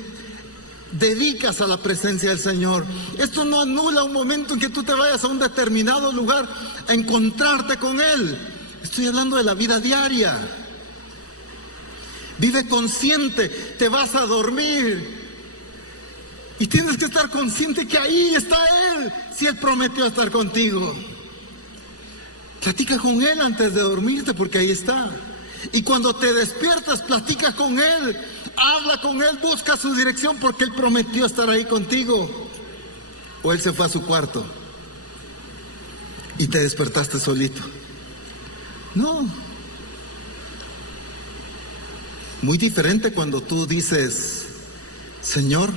dedicas a la presencia del Señor. Esto no anula un momento en que tú te vayas a un determinado lugar a encontrarte con Él. Estoy hablando de la vida diaria. Vive consciente, te vas a dormir y tienes que estar consciente que ahí está Él, si Él prometió estar contigo. Platica con Él antes de dormirte, porque ahí está. Y cuando te despiertas, platica con Él, habla con Él, busca su dirección, porque Él prometió estar ahí contigo. O Él se fue a su cuarto y te despertaste solito. No. Muy diferente cuando tú dices: Señor,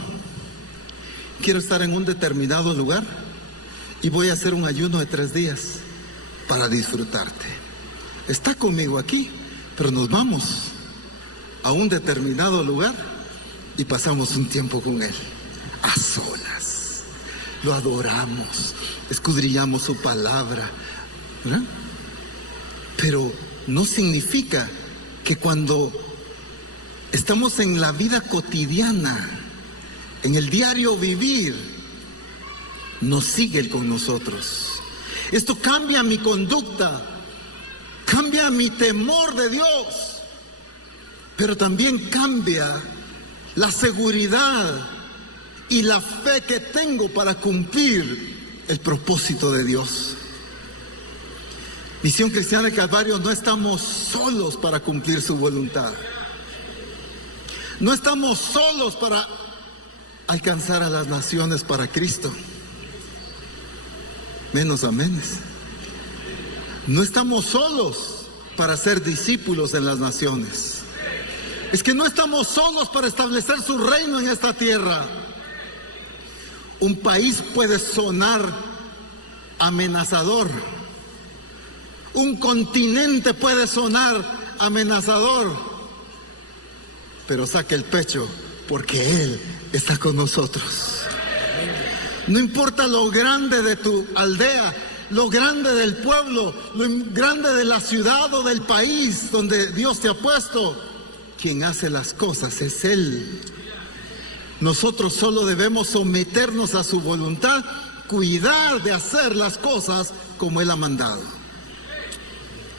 quiero estar en un determinado lugar y voy a hacer un ayuno de 3 días para disfrutarte. Está conmigo aquí, pero nos vamos a un determinado lugar y pasamos un tiempo con Él, a solas. Lo adoramos, escudriñamos su palabra, ¿verdad? Pero no significa que cuando estamos en la vida cotidiana, en el diario vivir, no sigue Él con nosotros. Esto cambia mi conducta, cambia mi temor de Dios, pero también cambia la seguridad y la fe que tengo para cumplir el propósito de Dios. Misión Cristiana del Calvario, no estamos solos para cumplir su voluntad. No estamos solos para alcanzar a las naciones para Cristo. Menos amenes. No estamos solos para ser discípulos en las naciones. Es que no estamos solos para establecer su reino en esta tierra. Un país puede sonar amenazador. Un continente puede sonar amenazador. Pero saca el pecho, porque Él está con nosotros. No importa lo grande de tu aldea, lo grande del pueblo, lo grande de la ciudad o del país donde Dios te ha puesto, quien hace las cosas es Él. Nosotros solo debemos someternos a su voluntad, cuidar de hacer las cosas como Él ha mandado.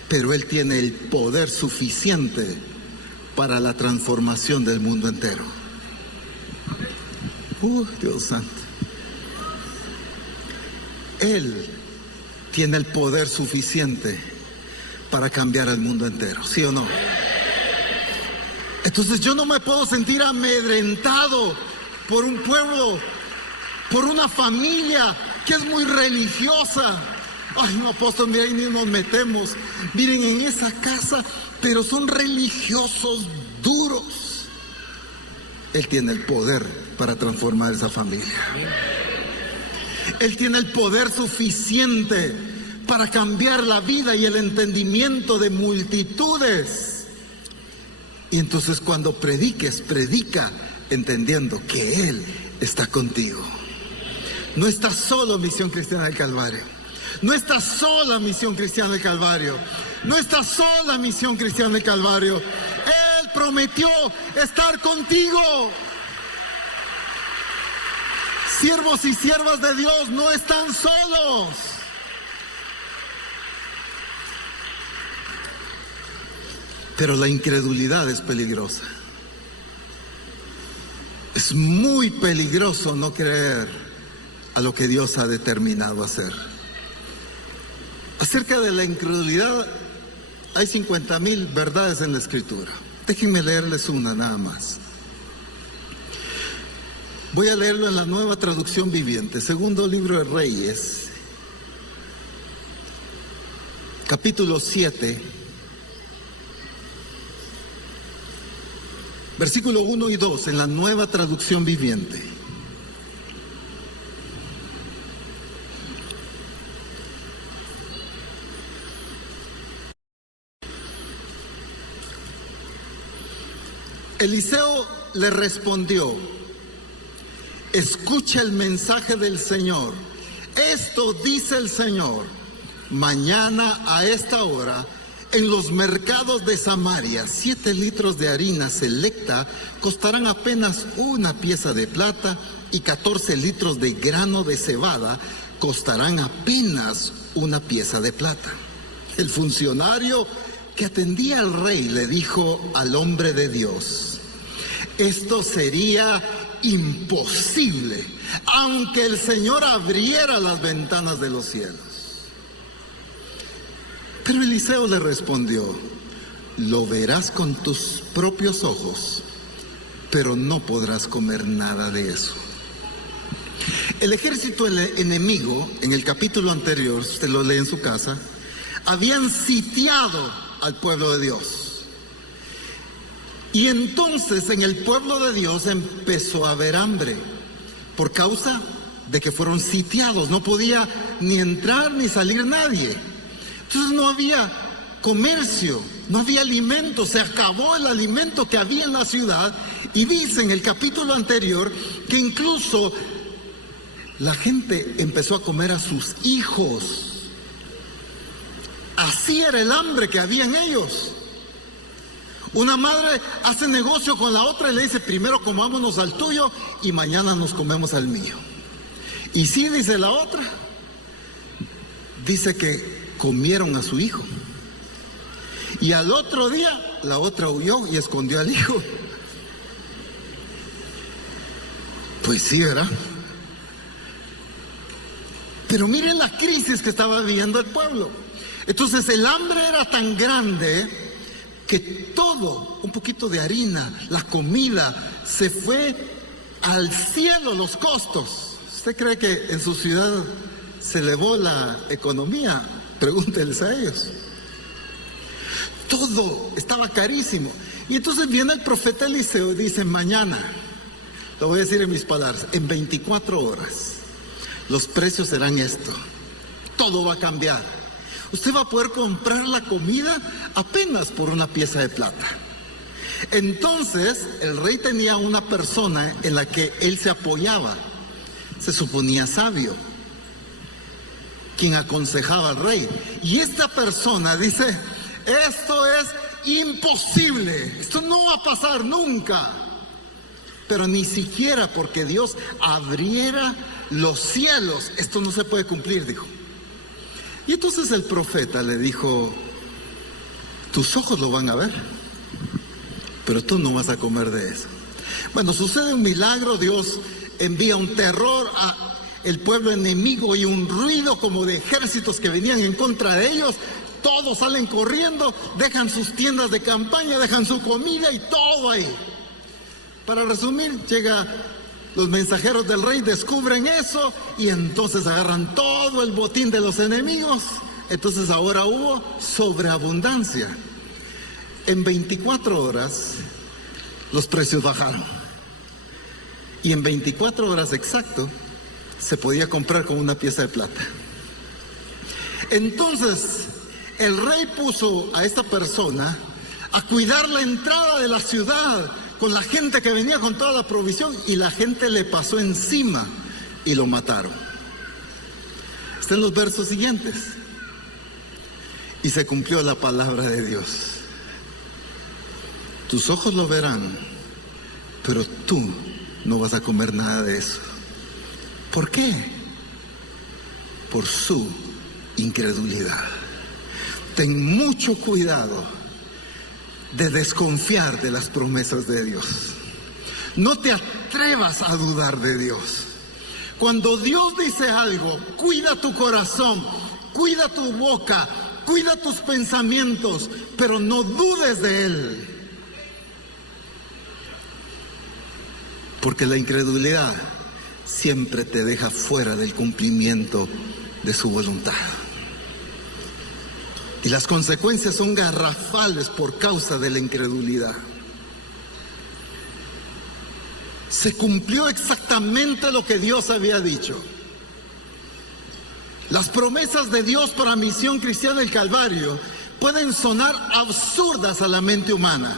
Pero Él tiene el poder suficiente para la transformación del mundo entero. Dios santo. Él tiene el poder suficiente para cambiar el mundo entero, ¿sí o no? Entonces yo no me puedo sentir amedrentado por un pueblo, por una familia que es muy religiosa. Ay, no, apóstol, mira, ahí ni nos metemos. Miren, en esa casa, pero son religiosos duros. Él tiene el poder para transformar esa familia. Él tiene el poder suficiente para cambiar la vida y el entendimiento de multitudes. Y entonces cuando prediques, predica entendiendo que Él está contigo. No estás solo, Misión Cristiana del Calvario. No estás sola, Misión Cristiana del Calvario. No estás sola, Misión Cristiana del Calvario. Él prometió estar contigo. Siervos y siervas de Dios no están solos. Pero la incredulidad es peligrosa. Es muy peligroso no creer a lo que Dios ha determinado hacer. Acerca de la incredulidad, hay 50,000 verdades en la Escritura. Déjenme leerles una nada más. Voy a leerlo en la Nueva Traducción Viviente, segundo libro de Reyes, capítulo 7, versículo 1 y 2 en la Nueva Traducción Viviente. Eliseo le respondió: escucha el mensaje del Señor. Esto dice el Señor: mañana a esta hora, en los mercados de Samaria, 7 litros de harina selecta costarán apenas una pieza de plata, y 14 litros de grano de cebada costarán apenas una pieza de plata. El funcionario que atendía al rey le dijo al hombre de Dios: esto sería imposible, aunque el Señor abriera las ventanas de los cielos. Pero Eliseo le respondió: lo verás con tus propios ojos, pero no podrás comer nada de eso. El ejército enemigo, en el capítulo anterior, usted lo lee en su casa, habían sitiado al pueblo de Dios. Y entonces en el pueblo de Dios empezó a haber hambre por causa de que fueron sitiados. No podía ni entrar ni salir nadie. Entonces no había comercio, no había alimento, se acabó el alimento que había en la ciudad. Y dice en el capítulo anterior que incluso la gente empezó a comer a sus hijos. Así era el hambre que había en ellos. Una madre hace negocio con la otra y le dice: primero comámonos al tuyo y mañana nos comemos al mío. Y sí, dice la otra, dice que comieron a su hijo. Y al otro día la otra huyó y escondió al hijo. Pues sí, ¿verdad? Pero miren la crisis que estaba viviendo el pueblo. Entonces el hambre era tan grande que todo, un poquito de harina, la comida, se fue al cielo, los costos. ¿Usted cree que en su ciudad se elevó la economía? Pregúnteles a ellos. Todo estaba carísimo. Y entonces viene el profeta Eliseo y dice: mañana, lo voy a decir en mis palabras, en 24 horas, los precios serán esto. Todo va a cambiar. Usted va a poder comprar la comida apenas por una pieza de plata. Entonces, el rey tenía una persona en la que él se apoyaba. Se suponía sabio, quien aconsejaba al rey. Y esta persona dice: esto es imposible, esto no va a pasar nunca. Pero ni siquiera porque Dios abriera los cielos, esto no se puede cumplir, dijo. Y entonces el profeta le dijo: tus ojos lo van a ver, pero tú no vas a comer de eso. Bueno, sucede un milagro, Dios envía un terror a el pueblo enemigo y un ruido como de ejércitos que venían en contra de ellos. Todos salen corriendo, dejan sus tiendas de campaña, dejan su comida y todo ahí. Para resumir, llegan los mensajeros del rey, descubren eso y entonces agarran todo el botín de los enemigos. Entonces ahora hubo sobreabundancia. En 24 horas los precios bajaron. Y en 24 horas exacto se podía comprar con una pieza de plata. Entonces el rey puso a esta persona a cuidar la entrada de la ciudad con la gente que venía con toda la provisión, y la gente le pasó encima y lo mataron. Está en los versos siguientes. Y se cumplió la palabra de Dios. Tus ojos lo verán, pero tú no vas a comer nada de eso. ¿Por qué? Por su incredulidad. Ten mucho cuidado de desconfiar de las promesas de Dios. No te atrevas a dudar de Dios. Cuando Dios dice algo, cuida tu corazón, cuida tu boca, cuida tus pensamientos, pero no dudes de Él. Porque la incredulidad siempre te deja fuera del cumplimiento de su voluntad. Y las consecuencias son garrafales por causa de la incredulidad. Se cumplió exactamente lo que Dios había dicho. Las promesas de Dios para Misión Cristiana del Calvario pueden sonar absurdas a la mente humana.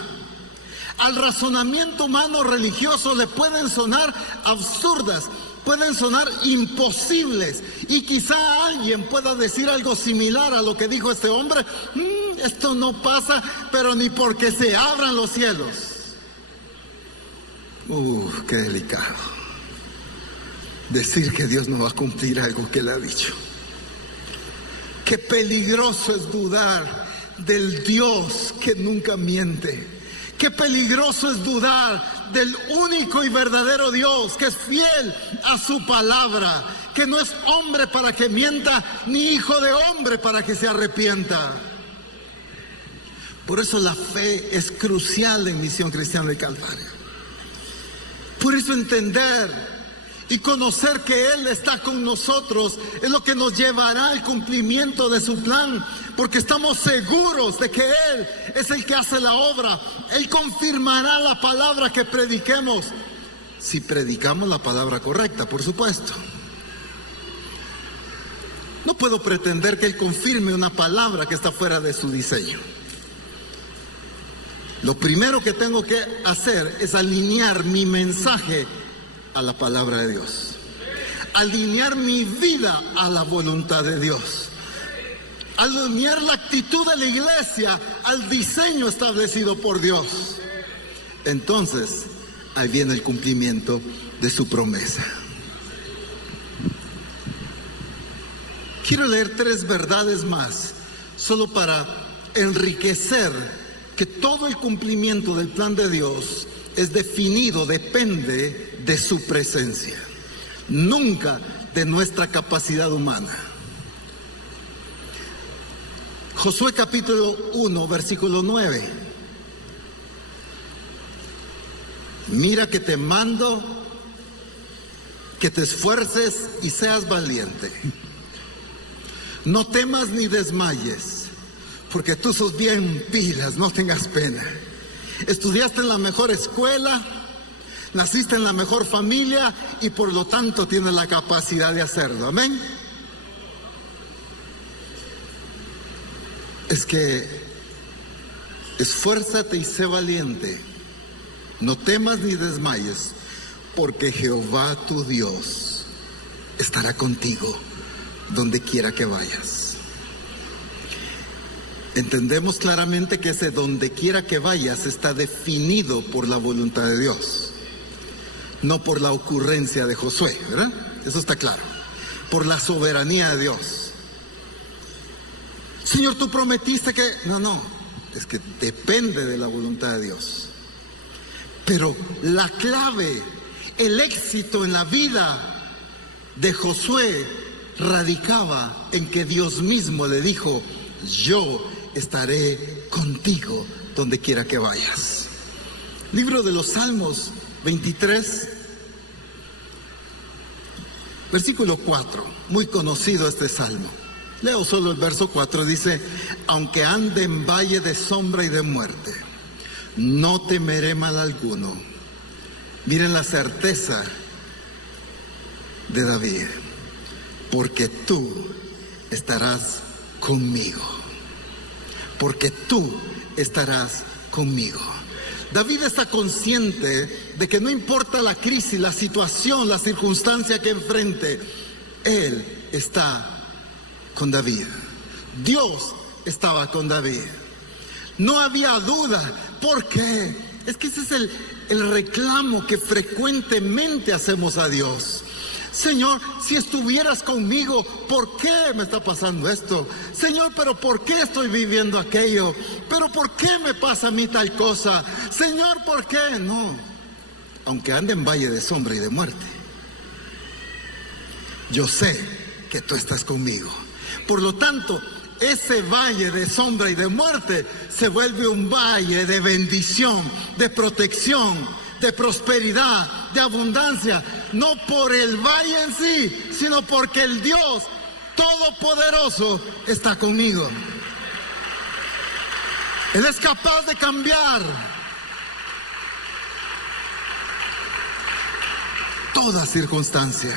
Al razonamiento humano religioso le pueden sonar absurdas, pueden sonar imposibles. Y quizá alguien pueda decir algo similar a lo que dijo este hombre. Esto no pasa, pero ni porque se abran los cielos. Qué delicado. Decir que Dios no va a cumplir algo que Él ha dicho. Qué peligroso es dudar del Dios que nunca miente. Qué peligroso es dudar del único y verdadero Dios que es fiel a su palabra, que no es hombre para que mienta, ni hijo de hombre para que se arrepienta. Por eso la fe es crucial en Misión Cristiana del Calvario. Por eso entender y conocer que Él está con nosotros es lo que nos llevará al cumplimiento de su plan, porque estamos seguros de que Él es el que hace la obra. Él confirmará la palabra que prediquemos, si predicamos la palabra correcta, por supuesto. No puedo pretender que Él confirme una palabra que está fuera de su diseño. Lo primero que tengo que hacer es alinear mi mensaje a la palabra de Dios, alinear mi vida a la voluntad de Dios, alinear la actitud de la iglesia al diseño establecido por Dios. Entonces, ahí viene el cumplimiento de su promesa. Quiero leer 3 verdades más, solo para enriquecer que todo el cumplimiento del plan de Dios es definido, depende de su presencia, nunca de nuestra capacidad humana. Josué capítulo 1, versículo 9. Mira que te mando que te esfuerces y seas valiente. No temas ni desmayes, porque tú sos bien pilas, no tengas pena. Estudiaste en la mejor escuela, naciste en la mejor familia y por lo tanto tienes la capacidad de hacerlo. Amén. Es que esfuérzate y sé valiente. No temas ni desmayes, porque Jehová tu Dios estará contigo donde quiera que vayas. Entendemos claramente que ese donde quiera que vayas está definido por la voluntad de Dios, no por la ocurrencia de Josué, ¿verdad? Eso está claro. Por la soberanía de Dios. Señor, tú prometiste que... No, es que depende de la voluntad de Dios. Pero la clave, el éxito en la vida de Josué radicaba en que Dios mismo le dijo: yo estaré contigo donde quiera que vayas. Libro de los Salmos 23, versículo 4, muy conocido este salmo. Leo solo el verso 4, dice: aunque ande en valle de sombra y de muerte, no temeré mal alguno. Miren la certeza de David: porque tú estarás conmigo. Porque tú estarás conmigo. David está consciente de que no importa la crisis, la situación, la circunstancia que enfrente, él está con David. Dios estaba con David. No había duda. ¿Por qué? Es que ese es el reclamo que frecuentemente hacemos a Dios. Señor, si estuvieras conmigo, ¿por qué me está pasando esto? Señor, pero ¿por qué estoy viviendo aquello? ¿Pero por qué me pasa a mí tal cosa? Señor, ¿por qué? No, aunque ande en valle de sombra y de muerte, yo sé que tú estás conmigo. Por lo tanto, ese valle de sombra y de muerte se vuelve un valle de bendición, de protección, de prosperidad, de abundancia. No por el valle en sí, sino porque el Dios Todopoderoso está conmigo. Él es capaz de cambiar toda circunstancia.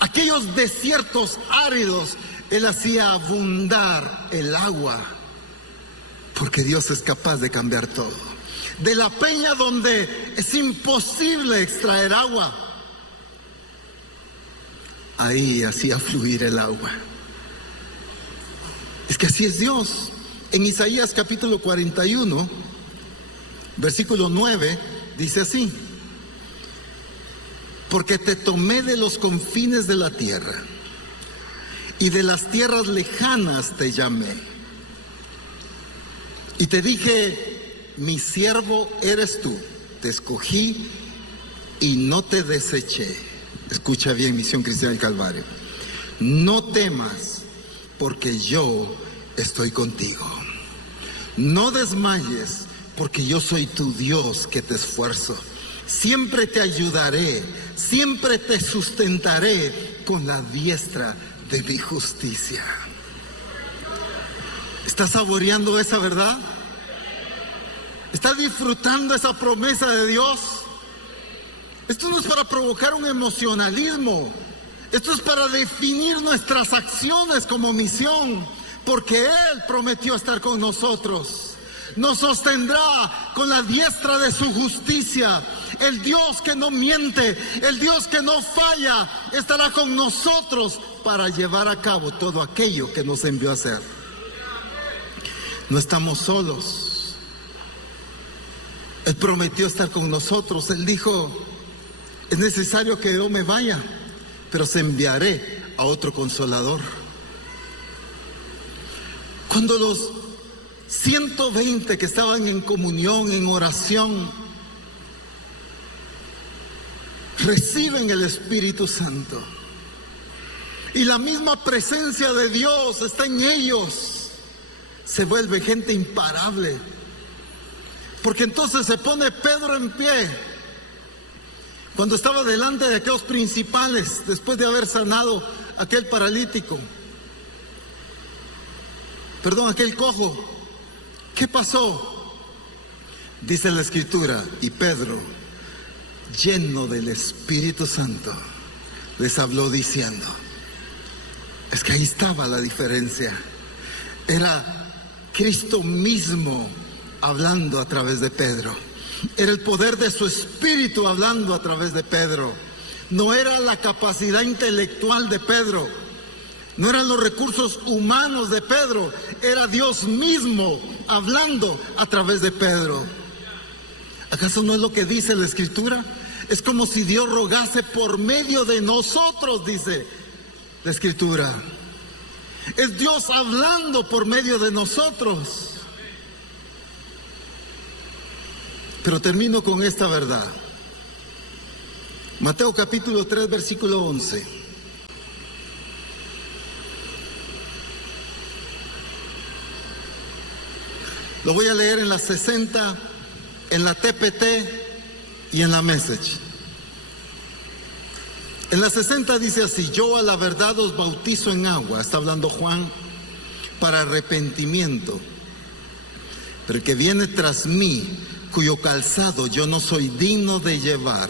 Aquellos desiertos áridos, Él hacía abundar el agua, porque Dios es capaz de cambiar todo. De la peña donde es imposible extraer agua, ahí hacía fluir el agua. Es que así es Dios. En Isaías capítulo 41, versículo 9, dice así: porque te tomé de los confines de la tierra, y de las tierras lejanas te llamé, y te dije, mi siervo eres tú, te escogí y no te deseché. Escucha bien, Misión Cristiana del Calvario. No temas, porque yo estoy contigo. No desmayes, porque yo soy tu Dios que te esfuerzo. Siempre te ayudaré, siempre te sustentaré con la diestra de mi justicia. ¿Estás saboreando esa verdad? ¿Estás disfrutando esa promesa de Dios? Esto no es para provocar un emocionalismo. Esto es para definir nuestras acciones como misión, porque Él prometió estar con nosotros. Nos sostendrá con la diestra de su justicia. El Dios que no miente, el Dios que no falla, estará con nosotros para llevar a cabo todo aquello que nos envió a hacer. No estamos solos. Él prometió estar con nosotros. Él dijo, es necesario que yo me vaya, pero se enviaré a otro consolador. Cuando los 120 que estaban en comunión, en oración, reciben el Espíritu Santo y la misma presencia de Dios está en ellos, se vuelve gente imparable, porque entonces se pone Pedro en pie. Cuando estaba delante de aquellos principales, después de haber sanado a aquel paralítico, aquel cojo, ¿qué pasó? Dice la Escritura, y Pedro, lleno del Espíritu Santo, les habló diciendo, es que ahí estaba la diferencia. Era Cristo mismo hablando a través de Pedro. Era el poder de su Espíritu hablando a través de Pedro. No era la capacidad intelectual de Pedro, no eran los recursos humanos de Pedro, era Dios mismo hablando a través de Pedro. ¿Acaso no es lo que dice la Escritura? Es como si Dios rogase por medio de nosotros, dice la Escritura. Es Dios hablando por medio de nosotros. Pero termino con esta verdad. Mateo capítulo 3, versículo 11. Lo voy a leer en la 60, en la TPT y en la Message. En la 60 dice así: yo a la verdad os bautizo en agua, está hablando Juan, para arrepentimiento. Pero el que viene tras mí, cuyo calzado yo no soy digno de llevar,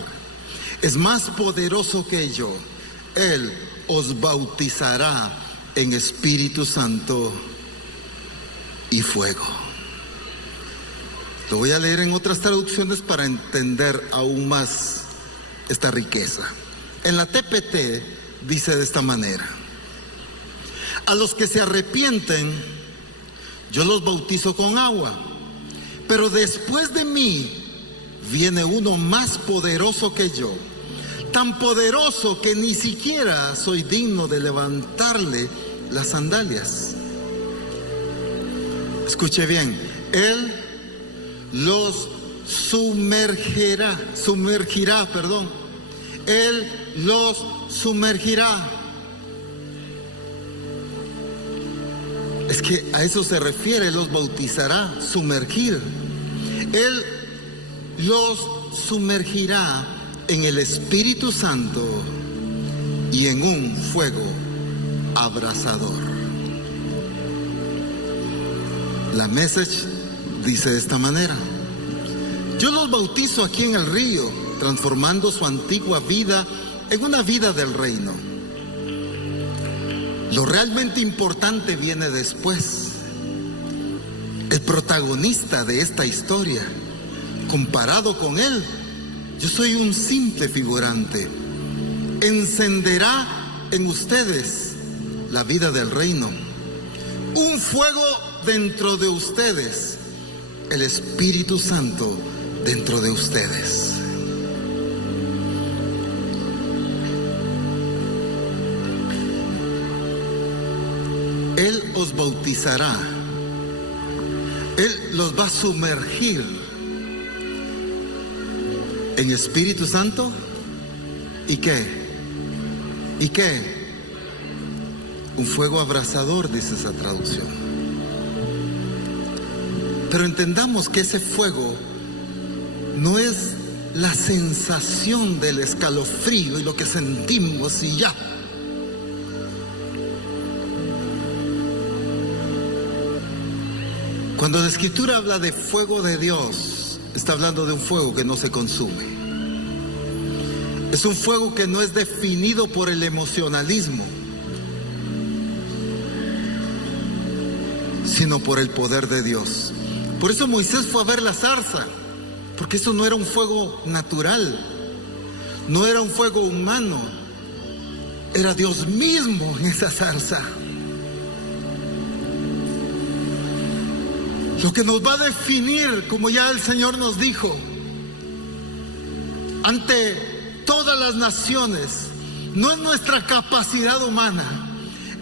es más poderoso que yo. Él os bautizará en Espíritu Santo y fuego. Lo voy a leer en otras traducciones para entender aún más esta riqueza. En la TPT dice de esta manera: a los que se arrepienten, yo los bautizo con agua, pero después de mí viene uno más poderoso que yo, tan poderoso que ni siquiera soy digno de levantarle las sandalias. Escuche bien, Él los sumergirá, Él los sumergirá. Es que a eso se refiere, los bautizará, sumergir. Él los sumergirá en el Espíritu Santo y en un fuego abrasador. La Message dice de esta manera: yo los bautizo aquí en el río, transformando su antigua vida en una vida del reino. Lo realmente importante viene después. El protagonista de esta historia, comparado con él, yo soy un simple figurante. Encenderá en ustedes la vida del reino, un fuego dentro de ustedes, el Espíritu Santo dentro de ustedes. Él os bautizará, Él los va a sumergir en Espíritu Santo. ¿Y qué? ¿Y qué? Un fuego abrasador, dice esa traducción. Pero entendamos que ese fuego no es la sensación del escalofrío y lo que sentimos y ya. Cuando la Escritura habla de fuego de Dios, está hablando de un fuego que no se consume. Es un fuego que no es definido por el emocionalismo, sino por el poder de Dios. Por eso Moisés fue a ver la zarza, porque eso no era un fuego natural, no era un fuego humano, era Dios mismo en esa zarza. Lo que nos va a definir, como ya el Señor nos dijo, ante todas las naciones, no es nuestra capacidad humana,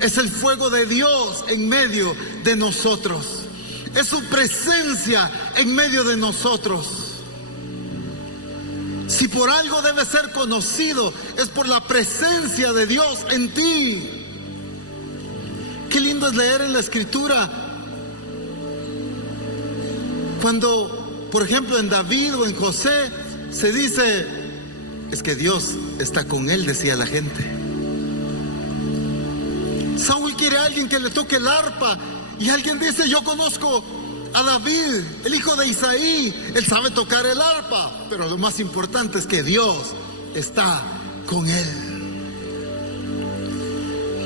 es el fuego de Dios en medio de nosotros, es su presencia en medio de nosotros. Si por algo debe ser conocido, es por la presencia de Dios en ti. Qué lindo es leer en la Escritura cuando, por ejemplo, en David o en José se dice, es que Dios está con él, decía la gente. Saúl quiere a alguien que le toque el arpa y alguien dice, yo conozco a David, el hijo de Isaí, él sabe tocar el arpa, pero lo más importante es que Dios está con él.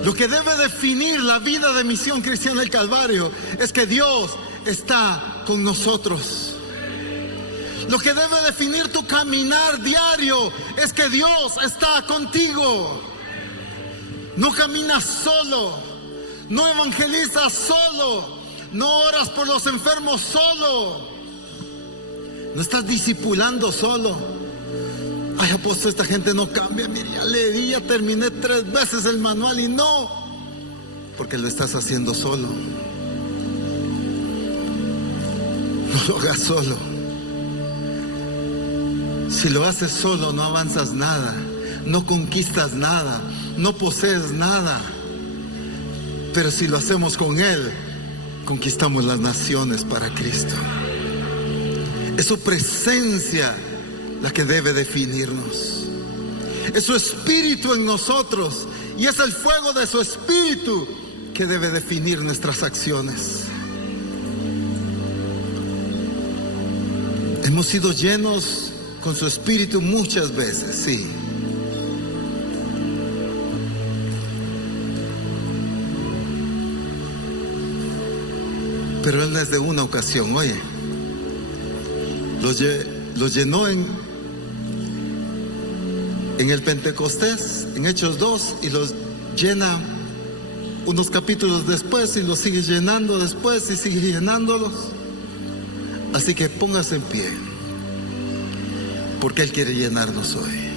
Lo que debe definir la vida de Misión Cristiana del Calvario es que Dios está con nosotros. Lo que debe definir tu caminar diario es que Dios está contigo. No caminas solo, no evangelizas solo, no oras por los enfermos solo, no estás discipulando solo. Ay, apóstol, esta gente no cambia. Mire, ya leí, ya terminé 3 veces el manual y no, porque lo estás haciendo solo. No lo hagas solo. Si lo haces solo, no avanzas nada, no conquistas nada, no posees nada. Pero si lo hacemos con Él, conquistamos las naciones para Cristo. Es su presencia la que debe definirnos. Es su Espíritu en nosotros y es el fuego de su Espíritu que debe definir nuestras acciones. Hemos sido llenos con su Espíritu muchas veces, sí. Pero Él no es de una ocasión, oye. Los llenó en el Pentecostés, en Hechos 2, y los llena unos capítulos después y los sigue llenando después y sigue llenándolos. Así que póngase en pie, porque Él quiere llenarnos hoy.